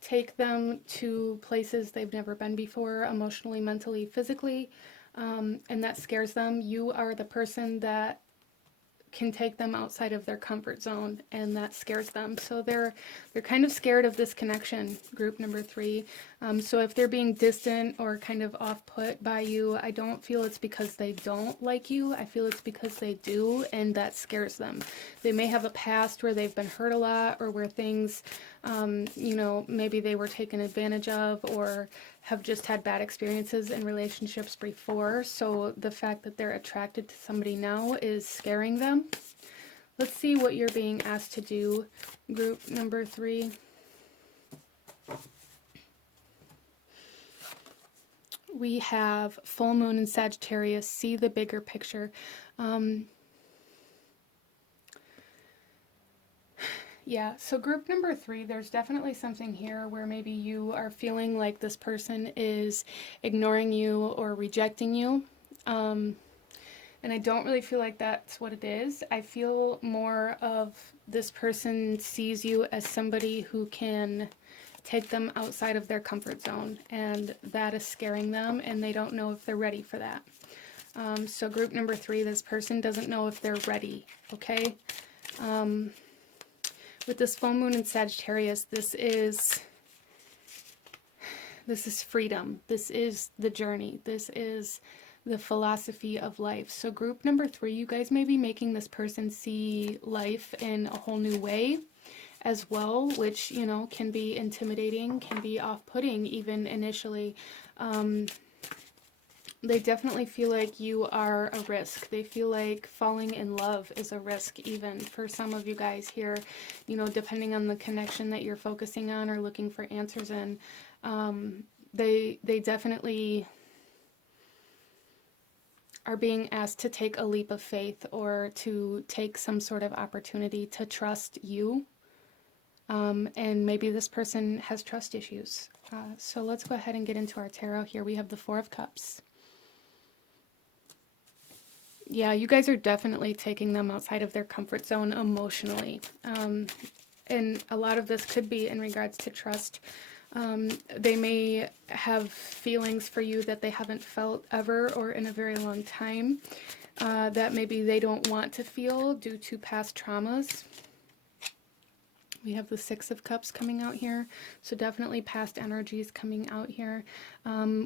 take them to places they've never been before, emotionally, mentally, physically, and that scares them. You are the person that can take them outside of their comfort zone, and that scares them. So they're kind of scared of this connection, group number 3. So if they're being distant or kind of off-put by you, I don't feel it's because they don't like you. I feel it's because they do, and that scares them. They may have a past where they've been hurt a lot, or where things, you know, maybe they were taken advantage of, or have just had bad experiences in relationships before. So the fact that they're attracted to somebody now is scaring them. Let's see what you're being asked to do, group number 3. We have full moon in Sagittarius. See the bigger picture. Yeah, so group number 3, there's definitely something here where maybe you are feeling like this person is ignoring you or rejecting you. And I don't really feel like that's what it is. I feel more of this person sees you as somebody who can take them outside of their comfort zone, and that is scaring them, and they don't know if they're ready for that. So group number 3, this person doesn't know if they're ready, okay? With this full moon in Sagittarius, this is freedom. This is the journey. This is the philosophy of life. So group number 3, you guys may be making this person see life in a whole new way as well, which, you know, can be intimidating, can be off-putting even initially. They definitely feel like you are a risk. They feel like falling in love is a risk even for some of you guys here, you know, depending on the connection that you're focusing on or looking for answers in. They definitely are being asked to take a leap of faith, or to take some sort of opportunity to trust you. And maybe this person has trust issues. So let's go ahead and get into our tarot here. We have the 4 of Cups. Yeah, you guys are definitely taking them outside of their comfort zone emotionally. And a lot of this could be in regards to trust. They may have feelings for you that they haven't felt ever or in a very long time, that maybe they don't want to feel due to past traumas. We have the 6 of Cups coming out here, so definitely past energies coming out here,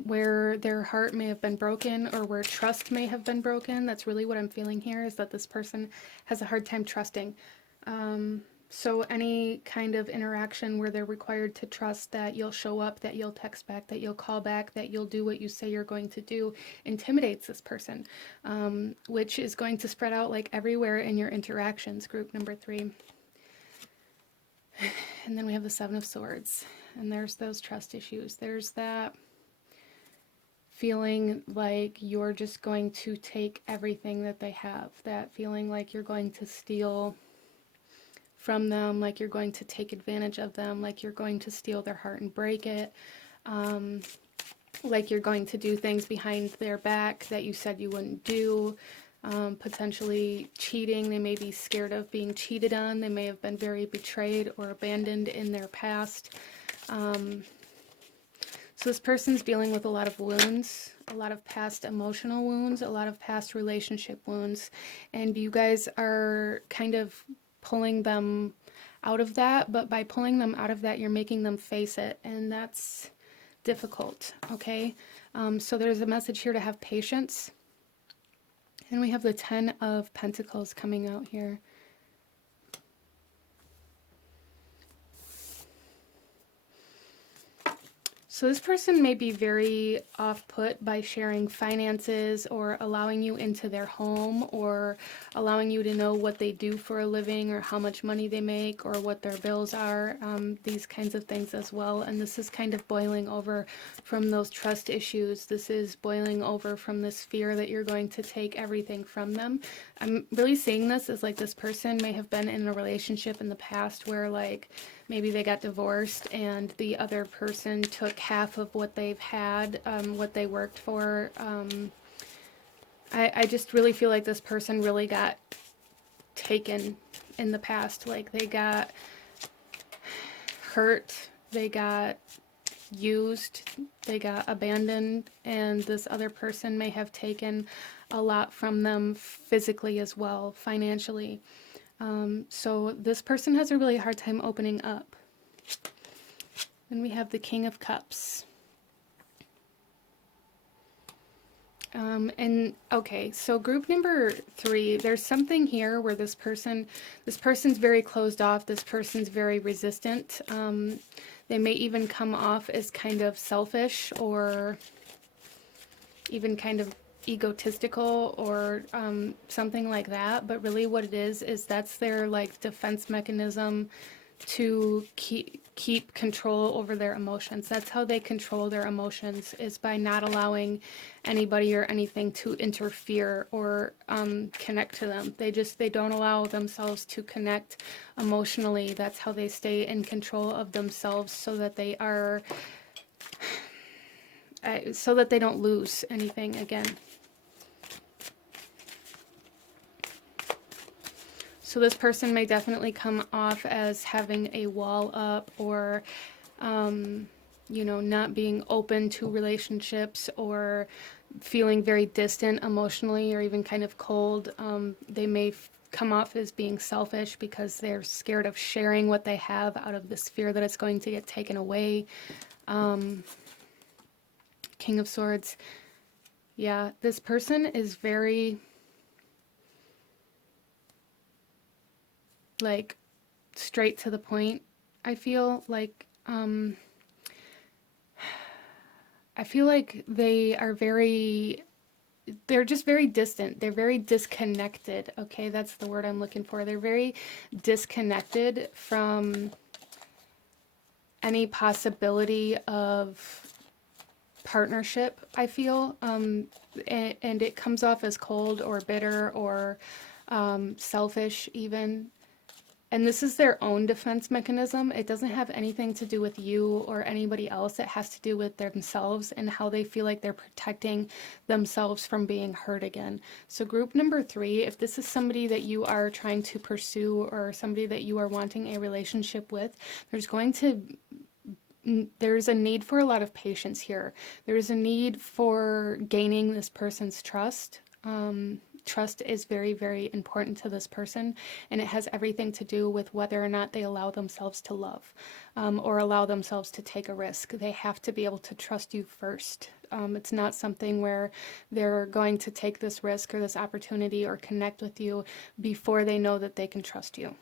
where their heart may have been broken, or where trust may have been broken. That's really what I'm feeling here, is that this person has a hard time trusting. So any kind of interaction where they're required to trust that you'll show up, that you'll text back, that you'll call back, that you'll do what you say you're going to do, intimidates this person, which is going to spread out like everywhere in your interactions, group number 3. And then we have the 7 of Swords, and there's those trust issues. There's that feeling like you're just going to take everything that they have, that feeling like you're going to steal from them, like you're going to take advantage of them, like you're going to steal their heart and break it, like you're going to do things behind their back that you said you wouldn't do. Potentially cheating. They may be scared of being cheated on. They may have been very betrayed or abandoned in their past. So this person's dealing with a lot of wounds, a lot of past emotional wounds, a lot of past relationship wounds, and you guys are kind of pulling them out of that, but by pulling them out of that, you're making them face it, and that's difficult, okay? So there's a message here to have patience. And we have the 10 of Pentacles coming out here. So this person may be very off-put by sharing finances or allowing you into their home or allowing you to know what they do for a living or how much money they make or what their bills are, these kinds of things as well. And this is kind of boiling over from those trust issues. This is boiling over from this fear that you're going to take everything from them. I'm really seeing this as like this person may have been in a relationship in the past where like maybe they got divorced and the other person took half of what they've had, what they worked for. I just really feel like this person really got taken in the past. Like they got hurt, they got used, they got abandoned, and this other person may have taken a lot from them physically as well, financially. So this person has a really hard time opening up. Then we have the King of Cups. And okay, so group number 3, there's something here where this person's very closed off, this person's very resistant. They may even come off as kind of selfish or even kind of egotistical or something like that, but really what it is that's their like defense mechanism to keep control over their emotions. That's how they control their emotions, is by not allowing anybody or anything to interfere or connect to them. They don't allow themselves to connect emotionally. That's how they stay in control of themselves, so that they are so that they don't lose anything again. So this person may definitely come off as having a wall up or, you know, not being open to relationships or feeling very distant emotionally or even kind of cold. They may come off as being selfish because they're scared of sharing what they have out of this fear that it's going to get taken away. King of Swords. Yeah, this person is very like straight to the point. I feel like they are they're just very distant. They're very disconnected. Okay, that's the word I'm looking for. They're very disconnected from any possibility of partnership, I feel. And it comes off as cold or bitter or selfish even. And this is their own defense mechanism. It doesn't have anything to do with you or anybody else. It has to do with themselves and how they feel like they're protecting themselves from being hurt again. So group number 3, if this is somebody that you are trying to pursue or somebody that you are wanting a relationship with, there's a need for a lot of patience here. There's a need for gaining this person's trust. Trust is very, very important to this person, and it has everything to do with whether or not they allow themselves to love or allow themselves to take a risk. They have to be able to trust you first. It's not something where they're going to take this risk or this opportunity or connect with you before they know that they can trust you.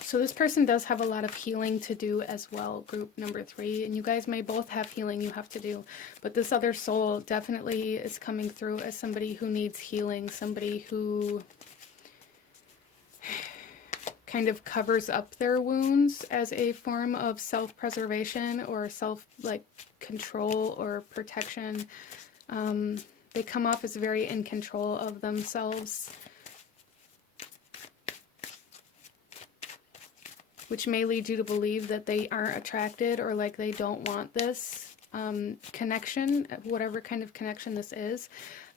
So this person does have a lot of healing to do as well, group number 3, and you guys may both have healing you have to do, but this other soul definitely is coming through as somebody who needs healing, somebody who kind of covers up their wounds as a form of self-preservation or self-control or protection. They come off as very in control of themselves, which may lead you to believe that they aren't attracted or like they don't want this connection, whatever kind of connection this is.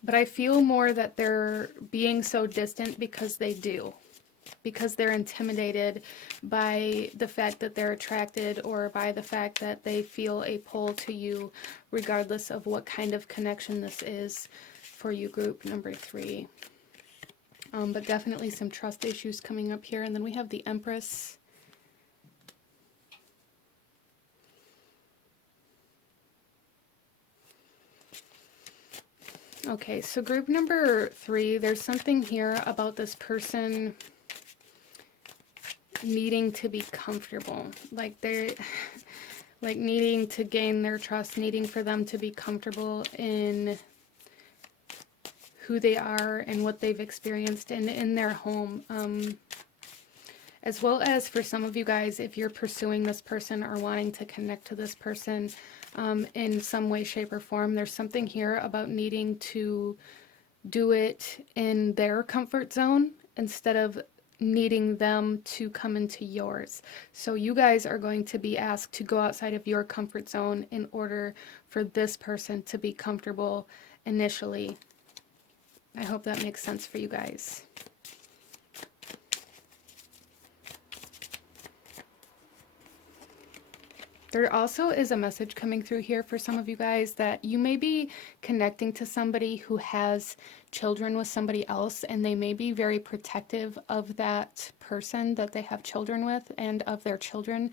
But I feel more that they're being so distant because they do. Because they're intimidated by the fact that they're attracted or by the fact that they feel a pull to you, regardless of what kind of connection this is for you, group number 3. But definitely some trust issues coming up here. And then we have the Empress. Okay, so group number 3, there's something here about this person needing to be comfortable. Like they're like needing to gain their trust, needing for them to be comfortable in who they are and what they've experienced in their home. As well as for some of you guys, if you're pursuing this person or wanting to connect to this person in some way, shape, or form, there's something here about needing to do it in their comfort zone instead of needing them to come into yours. So you guys are going to be asked to go outside of your comfort zone in order for this person to be comfortable initially. I hope that makes sense for you guys. There also is a message coming through here for some of you guys that you may be connecting to somebody who has children with somebody else, and they may be very protective of that person that they have children with and of their children.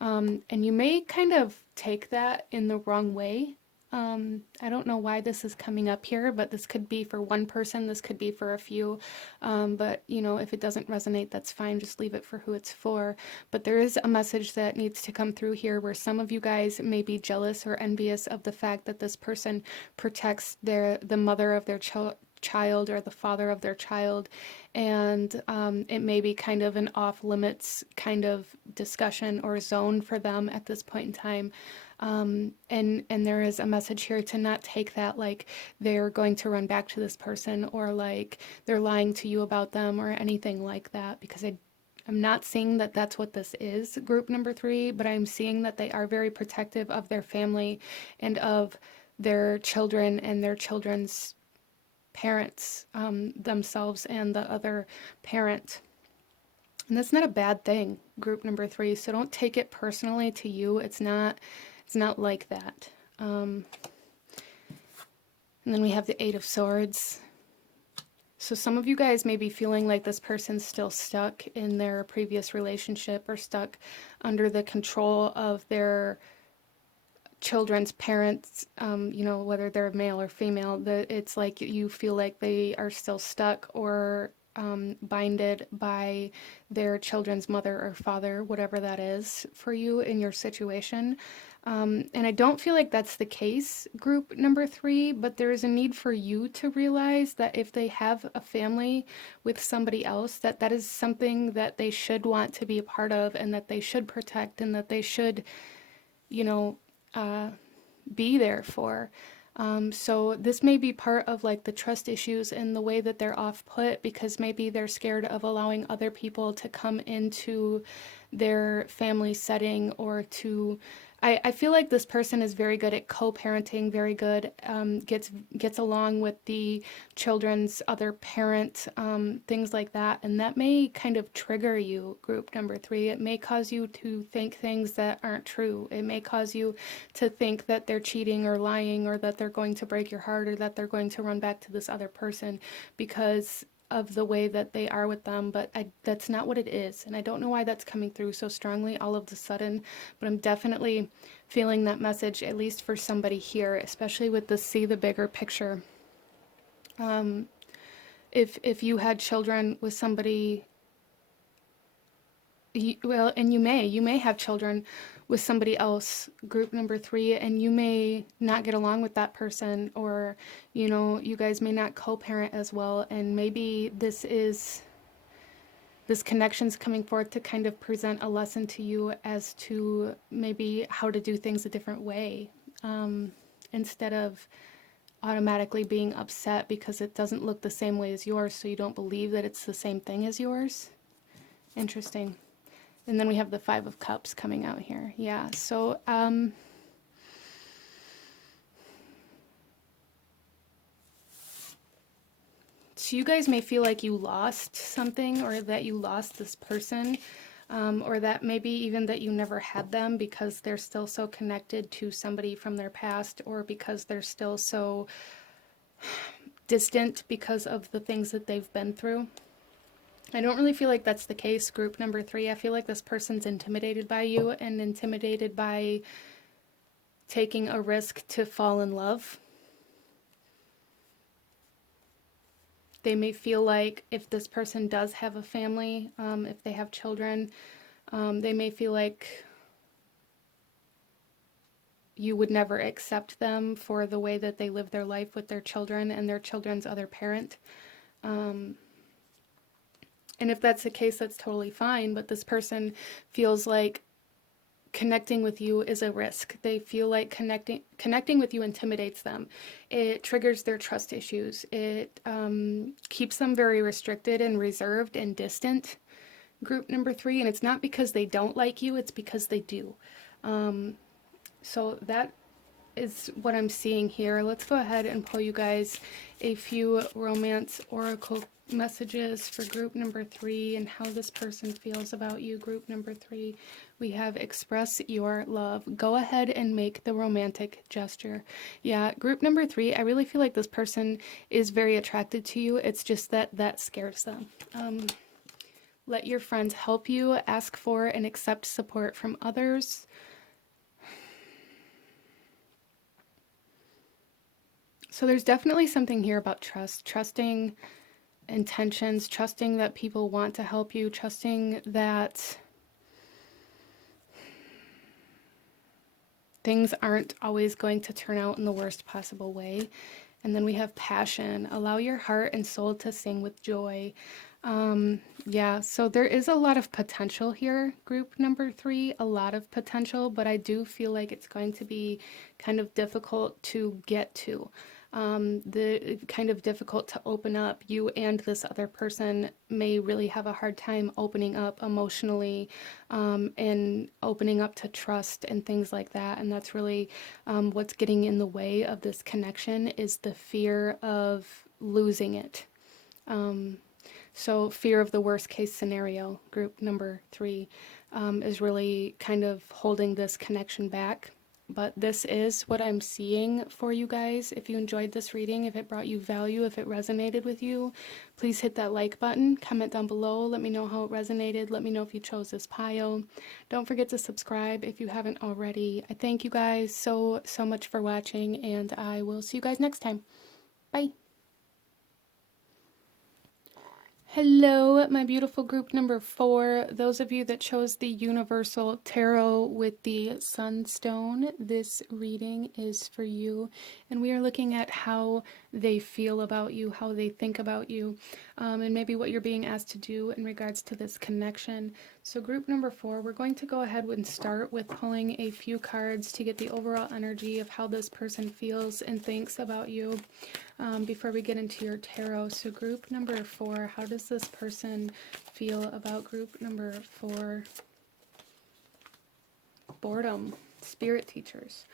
And you may kind of take that in the wrong way. I don't know why this is coming up here, but this could be for one person, this could be for a few, but you know, if it doesn't resonate, that's fine, just leave it for who it's for. But there is a message that needs to come through here where some of you guys may be jealous or envious of the fact that this person protects the mother of their child or the father of their child, and it may be kind of an off limits kind of discussion or zone for them at this point in time. And there is a message here to not take that like they're going to run back to this person or like they're lying to you about them or anything like that, because I'm not seeing that that's what this is, group number 3, but I'm seeing that they are very protective of their family and of their children and their children's parents, themselves and the other parent. And that's not a bad thing, group number 3, so don't take it personally to you. It's not like that. And then we have the 8 of Swords. So some of you guys may be feeling like this person's still stuck in their previous relationship or stuck under the control of their children's parents, you know, whether they're male or female. It's like you feel like they are still stuck or binded by their children's mother or father, whatever that is for you in your situation. And I don't feel like that's the case, group number 3, but there is a need for you to realize that if they have a family with somebody else, that that is something that they should want to be a part of and that they should protect and that they should, you know, be there for. So this may be part of like the trust issues and the way that they're off put because maybe they're scared of allowing other people to come into their family setting or to I feel like this person is very good at co-parenting, very good, gets along with the children's other parent, things like that. And that may kind of trigger you, group number 3. It may cause you to think things that aren't true. It may cause you to think that they're cheating or lying or that they're going to break your heart or that they're going to run back to this other person because of the way that they are with them, but that's not what it is. And I don't know why that's coming through so strongly all of a sudden, but I'm definitely feeling that message, at least for somebody here, especially with the see the bigger picture. If you had children with somebody, and you may have children with somebody else, group number 3, and you may not get along with that person, or, you know, you guys may not co-parent as well, and maybe this connection's coming forth to kind of present a lesson to you as to maybe how to do things a different way, instead of automatically being upset because it doesn't look the same way as yours, so you don't believe that it's the same thing as yours. Interesting. And then we have the 5 of Cups coming out here. Yeah, so so you guys may feel like you lost something or that you lost this person, or that maybe even that you never had them because they're still so connected to somebody from their past, or because they're still so distant because of the things that they've been through. I don't really feel like that's the case, group number 3. I feel like this person's intimidated by you and intimidated by taking a risk to fall in love. They may feel like if this person does have a family, if they have children, they may feel like you would never accept them for the way that they live their life with their children and their children's other parent. And if that's the case, that's totally fine. But this person feels like connecting with you is a risk. They feel like connecting with you intimidates them. It triggers their trust issues. It keeps them very restricted and reserved and distant. Group number 3, and it's not because they don't like you, it's because they do. So that is what I'm seeing here. Let's go ahead and pull you guys a few romance oracle messages for group number 3 and how this person feels about you. Group number 3, we have express your love. Go ahead and make the romantic gesture. Yeah, group number 3, I really feel like this person is very attracted to you. It's just that scares them. Let your friends help you. Ask for and accept support from others. So there's definitely something here about trust, trusting intentions, trusting that people want to help you, trusting that things aren't always going to turn out in the worst possible way. And then we have passion. Allow your heart and soul to sing with joy. Yeah, so there is a lot of potential here, group number 3, a lot of potential, but I do feel like it's going to be kind of difficult to get to. The kind of difficult to open up. You and this other person may really have a hard time opening up emotionally, and opening up to trust and things like that. And that's really what's getting in the way of this connection, is the fear of losing it. So fear of the worst case scenario, group number 3, is really kind of holding this connection back. But this is what I'm seeing for you guys. If you enjoyed this reading, if it brought you value, if it resonated with you, please hit that like button, comment down below, let me know how it resonated, let me know if you chose this pile. Don't forget to subscribe if you haven't already. I thank you guys so much for watching, and I will see you guys next time. Bye. Hello, my beautiful group number 4. Those of you that chose the Universal Tarot with the Sunstone, this reading is for you. And we are looking at how they feel about you, how they think about you, and maybe what you're being asked to do in regards to this connection. So group number 4, we're going to go ahead and start with pulling a few cards to get the overall energy of how this person feels and thinks about you. Before we get into your tarot. So group number 4, how does this person feel about group number 4? Boredom, spirit teachers.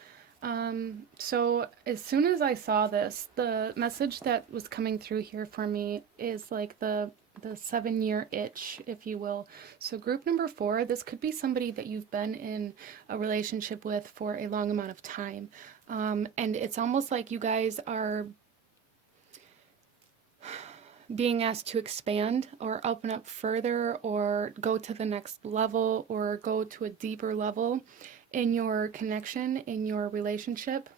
So as soon as I saw this, the message that was coming through here for me is like the 7-year itch, if you will. So group number 4, this could be somebody that you've been in a relationship with for a long amount of time. And it's almost like you guys are being asked to expand or open up further or go to the next level or go to a deeper level in your connection, in your relationship.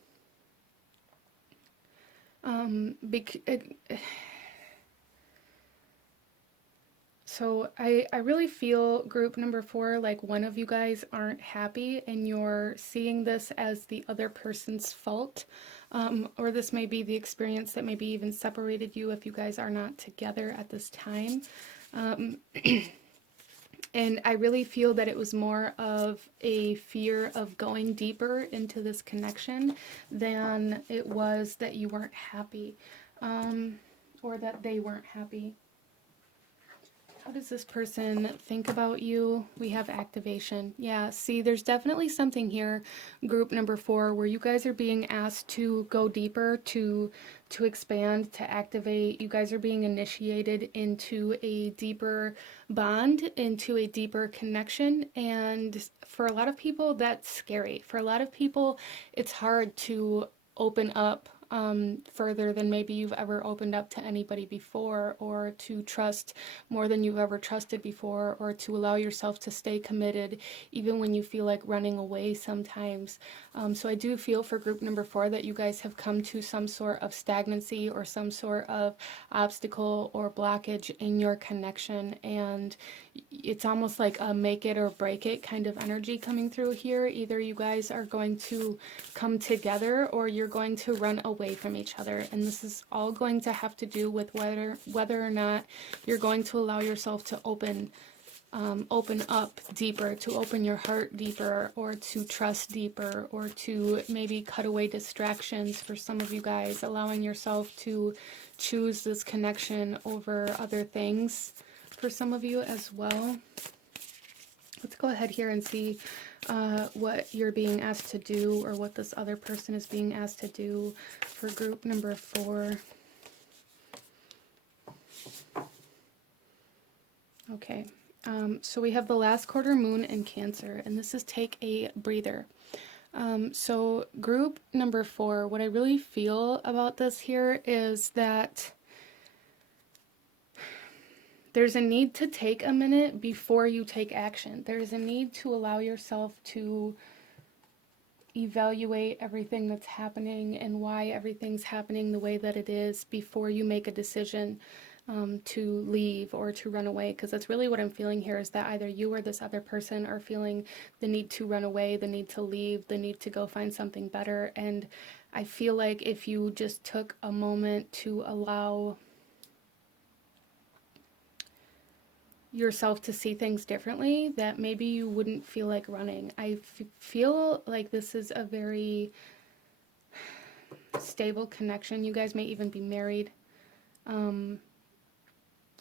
So I really feel group number 4, like one of you guys aren't happy and you're seeing this as the other person's fault. Or this may be the experience that maybe even separated you if you guys are not together at this time. And I really feel that it was more of a fear of going deeper into this connection than it was that you weren't happy, or that they weren't happy. How does this person think about you? We have activation. Yeah, see, there's definitely something here, group number 4, where you guys are being asked to go deeper, to expand, to activate. You guys are being initiated into a deeper bond, into a deeper connection. And for a lot of people, that's scary. For a lot of people, it's hard to open up further than maybe you've ever opened up to anybody before, or to trust more than you've ever trusted before, or to allow yourself to stay committed even when you feel like running away sometimes. So I do feel for group number 4 that you guys have come to some sort of stagnancy or some sort of obstacle or blockage in your connection, and it's almost like a make it or break it kind of energy coming through here. Either you guys are going to come together or you're going to run away from each other, and this is all going to have to do with whether or not you're going to allow yourself to open up deeper, to open your heart deeper, or to trust deeper, or to maybe cut away distractions for some of you guys, allowing yourself to choose this connection over other things for some of you as well. Let's go ahead here and see what you're being asked to do, or what this other person is being asked to do for group number 4. Okay, so we have the last quarter moon in Cancer, and this is take a breather. So group number 4, what I really feel about this here is that there's a need to take a minute before you take action. There's a need to allow yourself to evaluate everything that's happening and why everything's happening the way that it is before you make a decision to leave or to run away. Because that's really what I'm feeling here, is that either you or this other person are feeling the need to run away, the need to leave, the need to go find something better. And I feel like if you just took a moment to allow yourself to see things differently, that maybe you wouldn't feel like running. I feel like this is a very stable connection. You guys may even be married,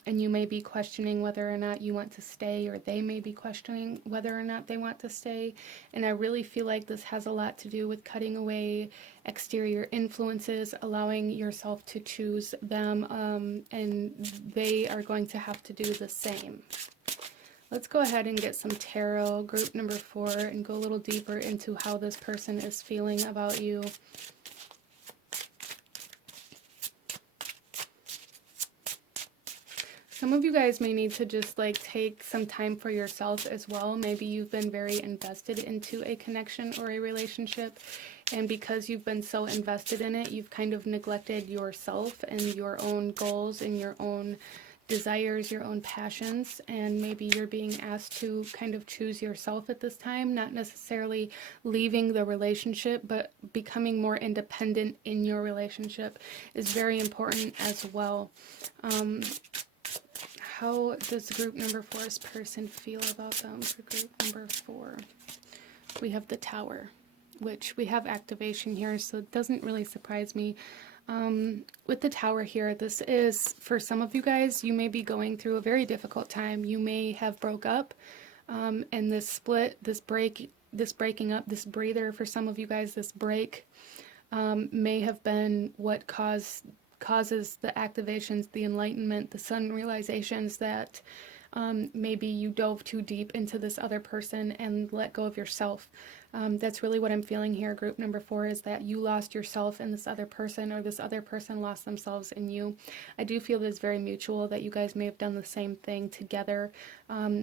and you may be questioning whether or not you want to stay, or they may be questioning whether or not they want to stay. And I really feel like this has a lot to do with cutting away exterior influences, allowing yourself to choose them, and they are going to have to do the same. Let's go ahead and get some tarot, group number 4, and go a little deeper into how this person is feeling about you. Some of you guys may need to just like take some time for yourself as well. Maybe you've been very invested into a connection or a relationship, and because you've been so invested in it, you've kind of neglected yourself and your own goals and your own desires, your own passions, and maybe you're being asked to kind of choose yourself at this time, not necessarily leaving the relationship, but becoming more independent in your relationship is very important as well. How does group number 4's person feel about them for group number 4? We have the Tower, which we have activation here, so it doesn't really surprise me. With the Tower here, this is, for some of you guys, you may be going through a very difficult time. You may have broke up, and this split, this breaking up, this breather, for some of you guys, this break, may have been what causes the activations, the enlightenment, the sudden realizations that maybe you dove too deep into this other person and let go of yourself. That's really what I'm feeling here, group number 4, is that you lost yourself in this other person, or this other person lost themselves in you. I do feel that it's very mutual, that you guys may have done the same thing together,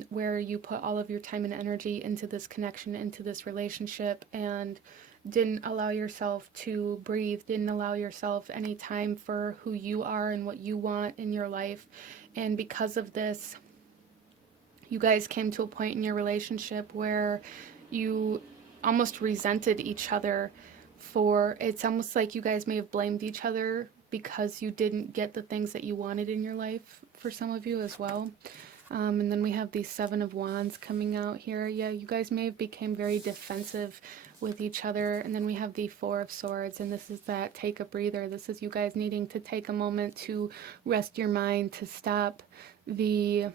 where you put all of your time and energy into this connection, into this relationship, and didn't allow yourself to breathe, didn't allow yourself any time for who you are and what you want in your life. And because of this, you guys came to a point in your relationship where you almost resented each other for, it's almost like you guys may have blamed each other because you didn't get the things that you wanted in your life, for some of you as well. And then we have the 7 of Wands coming out here. Yeah, you guys may have become very defensive with each other. And then we have the 4 of Swords, and this is that take a breather. This is you guys needing to take a moment to rest your mind, to stop the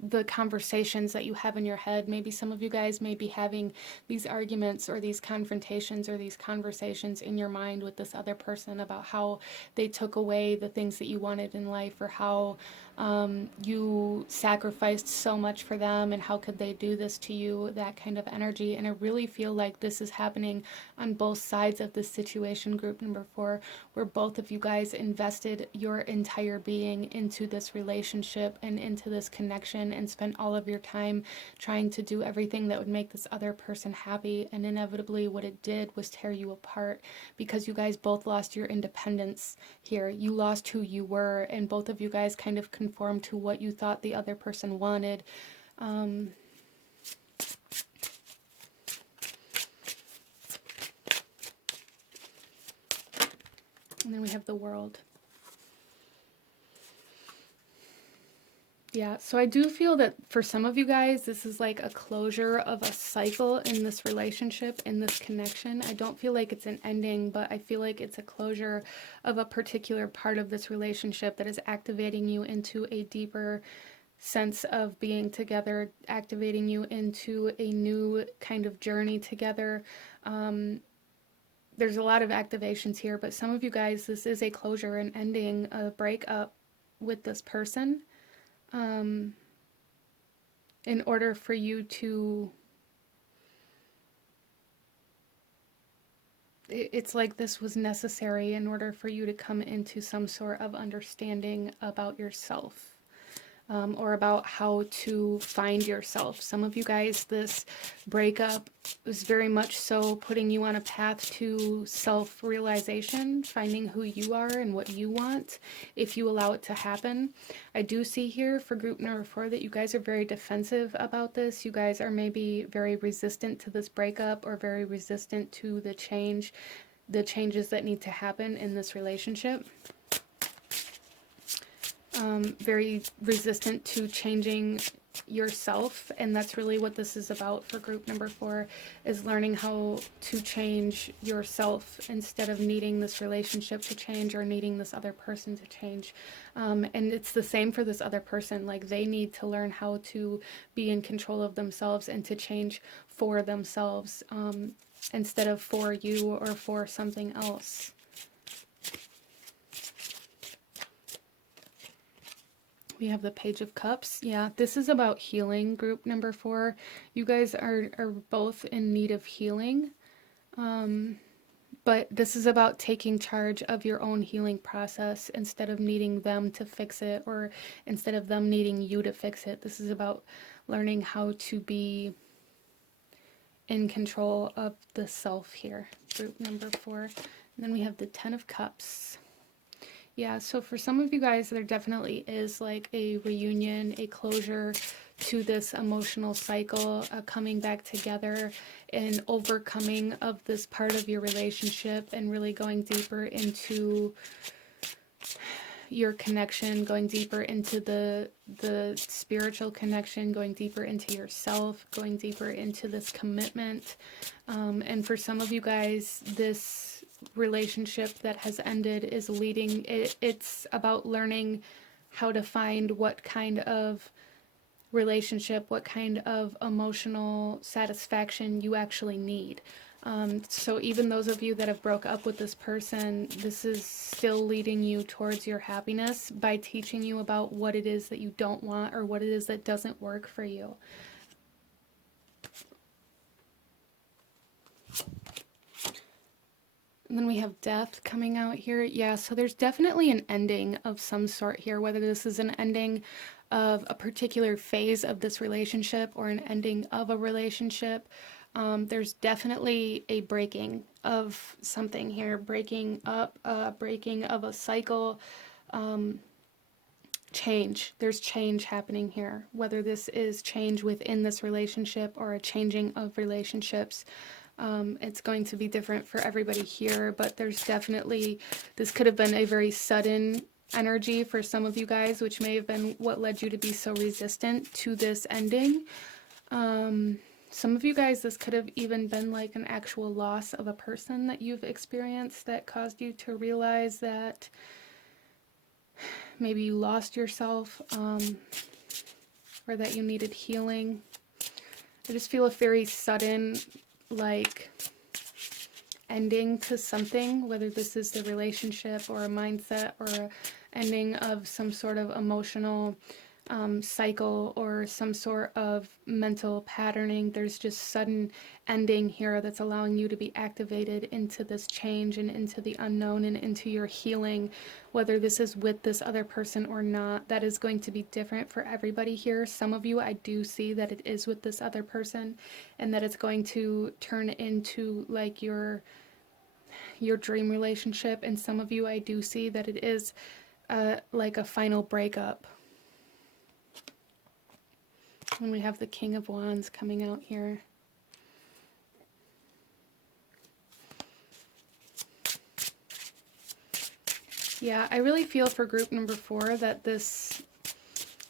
the conversations that you have in your head. Maybe some of you guys may be having these arguments or these confrontations or these conversations in your mind with this other person about how they took away the things that you wanted in life, or how you sacrificed so much for them, and how could they do this to you, that kind of energy. And I really feel like this is happening on both sides of this situation, group number 4, where both of you guys invested your entire being into this relationship and into this connection, and spent all of your time trying to do everything that would make this other person happy. And inevitably what it did was tear you apart, because you guys both lost your independence here. You lost who you were, and both of you guys kind of conformed to what you thought the other person wanted. And then we have the World. Yeah, so I do feel that for some of you guys, this is like a closure of a cycle in this relationship, in this connection. I don't feel like it's an ending, but I feel like it's a closure of a particular part of this relationship that is activating you into a deeper sense of being together, activating you into a new kind of journey together. There's a lot of activations here, but some of you guys, this is a closure, an ending, a breakup with this person. In order for you to, it's like this was necessary in order for you to come into some sort of understanding about yourself. Or about how to find yourself. Some of you guys, this breakup is very much so putting you on a path to self-realization, finding who you are and what you want, if you allow it to happen. I do see here for group number 4 that you guys are very defensive about this. You guys are maybe very resistant to this breakup, or very resistant to the changes that need to happen in this relationship. Very resistant to changing yourself, and that's really what this is about for group number 4, is learning how to change yourself instead of needing this relationship to change or needing this other person to change. And it's the same for this other person. Like, they need to learn how to be in control of themselves and to change for themselves, instead of for you or for something else. We have the Page of Cups. Yeah, this is about healing, group number 4. You guys are both in need of healing. But this is about taking charge of your own healing process instead of needing them to fix it, or instead of them needing you to fix it. This is about learning how to be in control of the self here, group number 4. And then we have the 10 of Cups. Yeah, so for some of you guys, there definitely is like a reunion, a closure to this emotional cycle, coming back together and overcoming of this part of your relationship, and really going deeper into your connection, going deeper into the spiritual connection, going deeper into yourself, going deeper into this commitment. And for some of you guys, this relationship that has ended is leading, it's about learning how to find what kind of relationship, what kind of emotional satisfaction you actually need. So even those of you that have broke up with this person, this is still leading you towards your happiness by teaching you about what it is that you don't want, or what it is that doesn't work for you. And then we have Death coming out here. Yeah, so there's definitely an ending of some sort here, whether this is an ending of a particular phase of this relationship or an ending of a relationship. There's definitely a breaking of something here, breaking up, breaking of a cycle, change. There's change happening here, whether this is change within this relationship or a changing of relationships. It's going to be different for everybody here, but there's definitely, this could have been a very sudden energy for some of you guys, which may have been what led you to be so resistant to this ending. Some of you guys, this could have even been like an actual loss of a person that you've experienced that caused you to realize that maybe you lost yourself. or that you needed healing. I just feel a very sudden, like, ending to something, whether this is the relationship or a mindset or a ending of some sort of emotional cycle or some sort of mental patterning. There's just sudden ending here that's allowing you to be activated into this change and into the unknown and into your healing, whether this is with this other person or not. That is going to be different for everybody here. Some of you, I do see that it is with this other person and that it's going to turn into like your dream relationship, and some of you, I do see that it is like a final breakup. And we have the King of Wands coming out here. Yeah, I really feel for group number 4 that this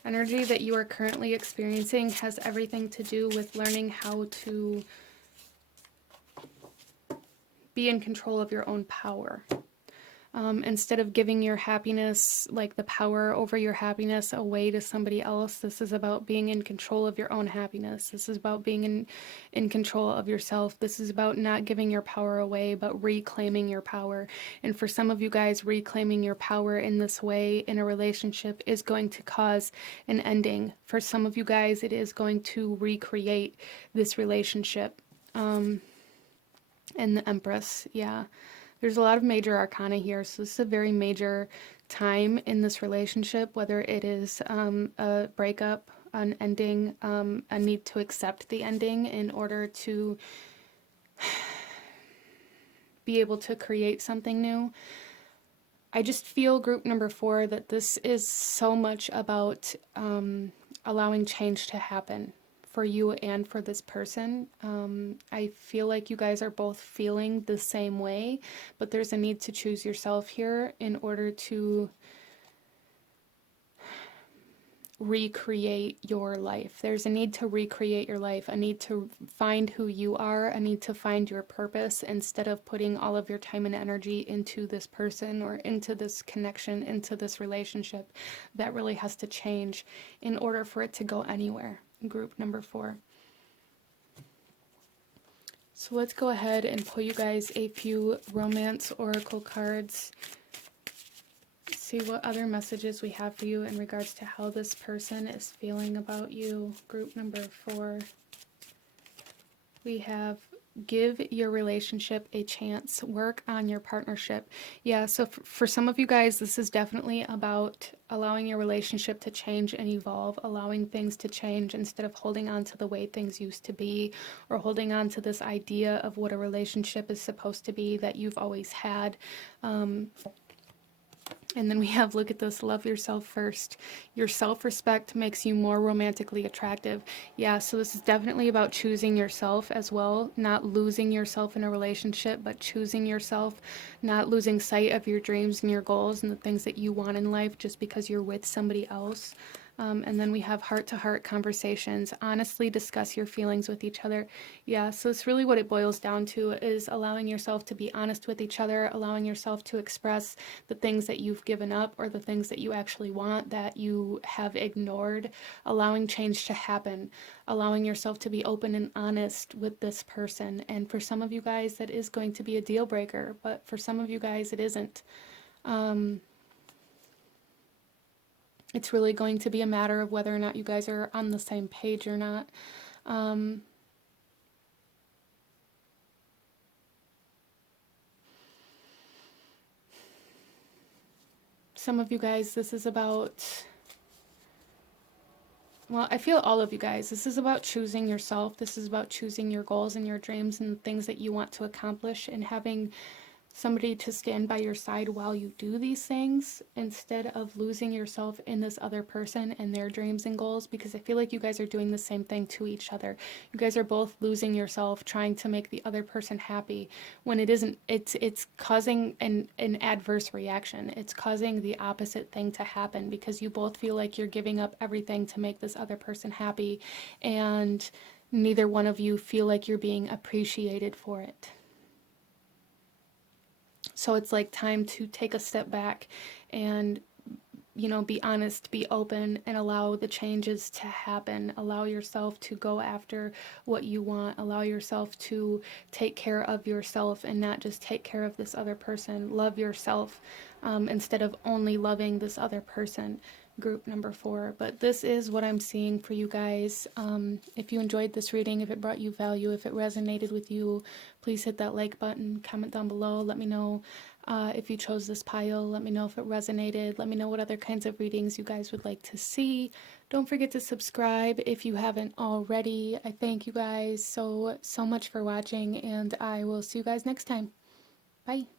energy that you are currently experiencing has everything to do with learning how to be in control of your own power. Instead of giving your happiness, like the power over your happiness, away to somebody else, this is about being in control of your own happiness. This is about being in control of yourself. This is about not giving your power away, but reclaiming your power. And for some of you guys, reclaiming your power in this way in a relationship is going to cause an ending. For some of you guys, it is going to recreate this relationship. And the Empress, yeah. There's a lot of major arcana here, so this is a very major time in this relationship, whether it is a breakup, an ending, a need to accept the ending in order to be able to create something new. I just feel, group number 4, that this is so much about allowing change to happen for you and for this person. I feel like you guys are both feeling the same way, but there's a need to choose yourself here in order to recreate your life. There's a need to recreate your life, a need to find who you are, a need to find your purpose instead of putting all of your time and energy into this person or into this connection, into this relationship. That really has to change in order for it to go anywhere. Group number 4. So let's go ahead and pull you guys a few romance oracle cards. See what other messages we have for you in regards to how this person is feeling about you. Group number 4. We have give your relationship a chance. Work on your partnership. Yeah, so for some of you guys, this is definitely about allowing your relationship to change and evolve, allowing things to change instead of holding on to the way things used to be, or holding on to this idea of what a relationship is supposed to be that you've always had. And then we have, look at this, love yourself first. Your self-respect makes you more romantically attractive. Yeah, so this is definitely about choosing yourself as well, not losing yourself in a relationship, but choosing yourself, not losing sight of your dreams and your goals and the things that you want in life just because you're with somebody else. And then we have heart-to-heart conversations. Honestly discuss your feelings with each other. Yeah, so it's really what it boils down to, is allowing yourself to be honest with each other, allowing yourself to express the things that you've given up or the things that you actually want that you have ignored, allowing change to happen, allowing yourself to be open and honest with this person. And for some of you guys, that is going to be a deal breaker, but for some of you guys, it isn't. It's really going to be a matter of whether or not you guys are on the same page or not. Some of you guys, this is about, well, I feel all of you guys, this is about choosing yourself. This is about choosing your goals and your dreams and things that you want to accomplish, and having somebody to stand by your side while you do these things instead of losing yourself in this other person and their dreams and goals, because I feel like you guys are doing the same thing to each other. You guys are both losing yourself trying to make the other person happy when it isn't. It's causing an adverse reaction. It's causing the opposite thing to happen because you both feel like you're giving up everything to make this other person happy, and neither one of you feel like you're being appreciated for it. So it's like time to take a step back and be honest, be open, and allow the changes to happen. Allow yourself to go after what you want. Allow yourself to take care of yourself and not just take care of this other person. Love yourself instead of only loving this other person. Group number 4. But this is what I'm seeing for you guys. If you enjoyed this reading, if it brought you value, if it resonated with you, please hit that like button, comment down below, let me know if you chose this pile, let me know if it resonated, let me know what other kinds of readings you guys would like to see. Don't forget to subscribe if you haven't already. I thank you guys so much for watching, and I will see you guys next time. Bye.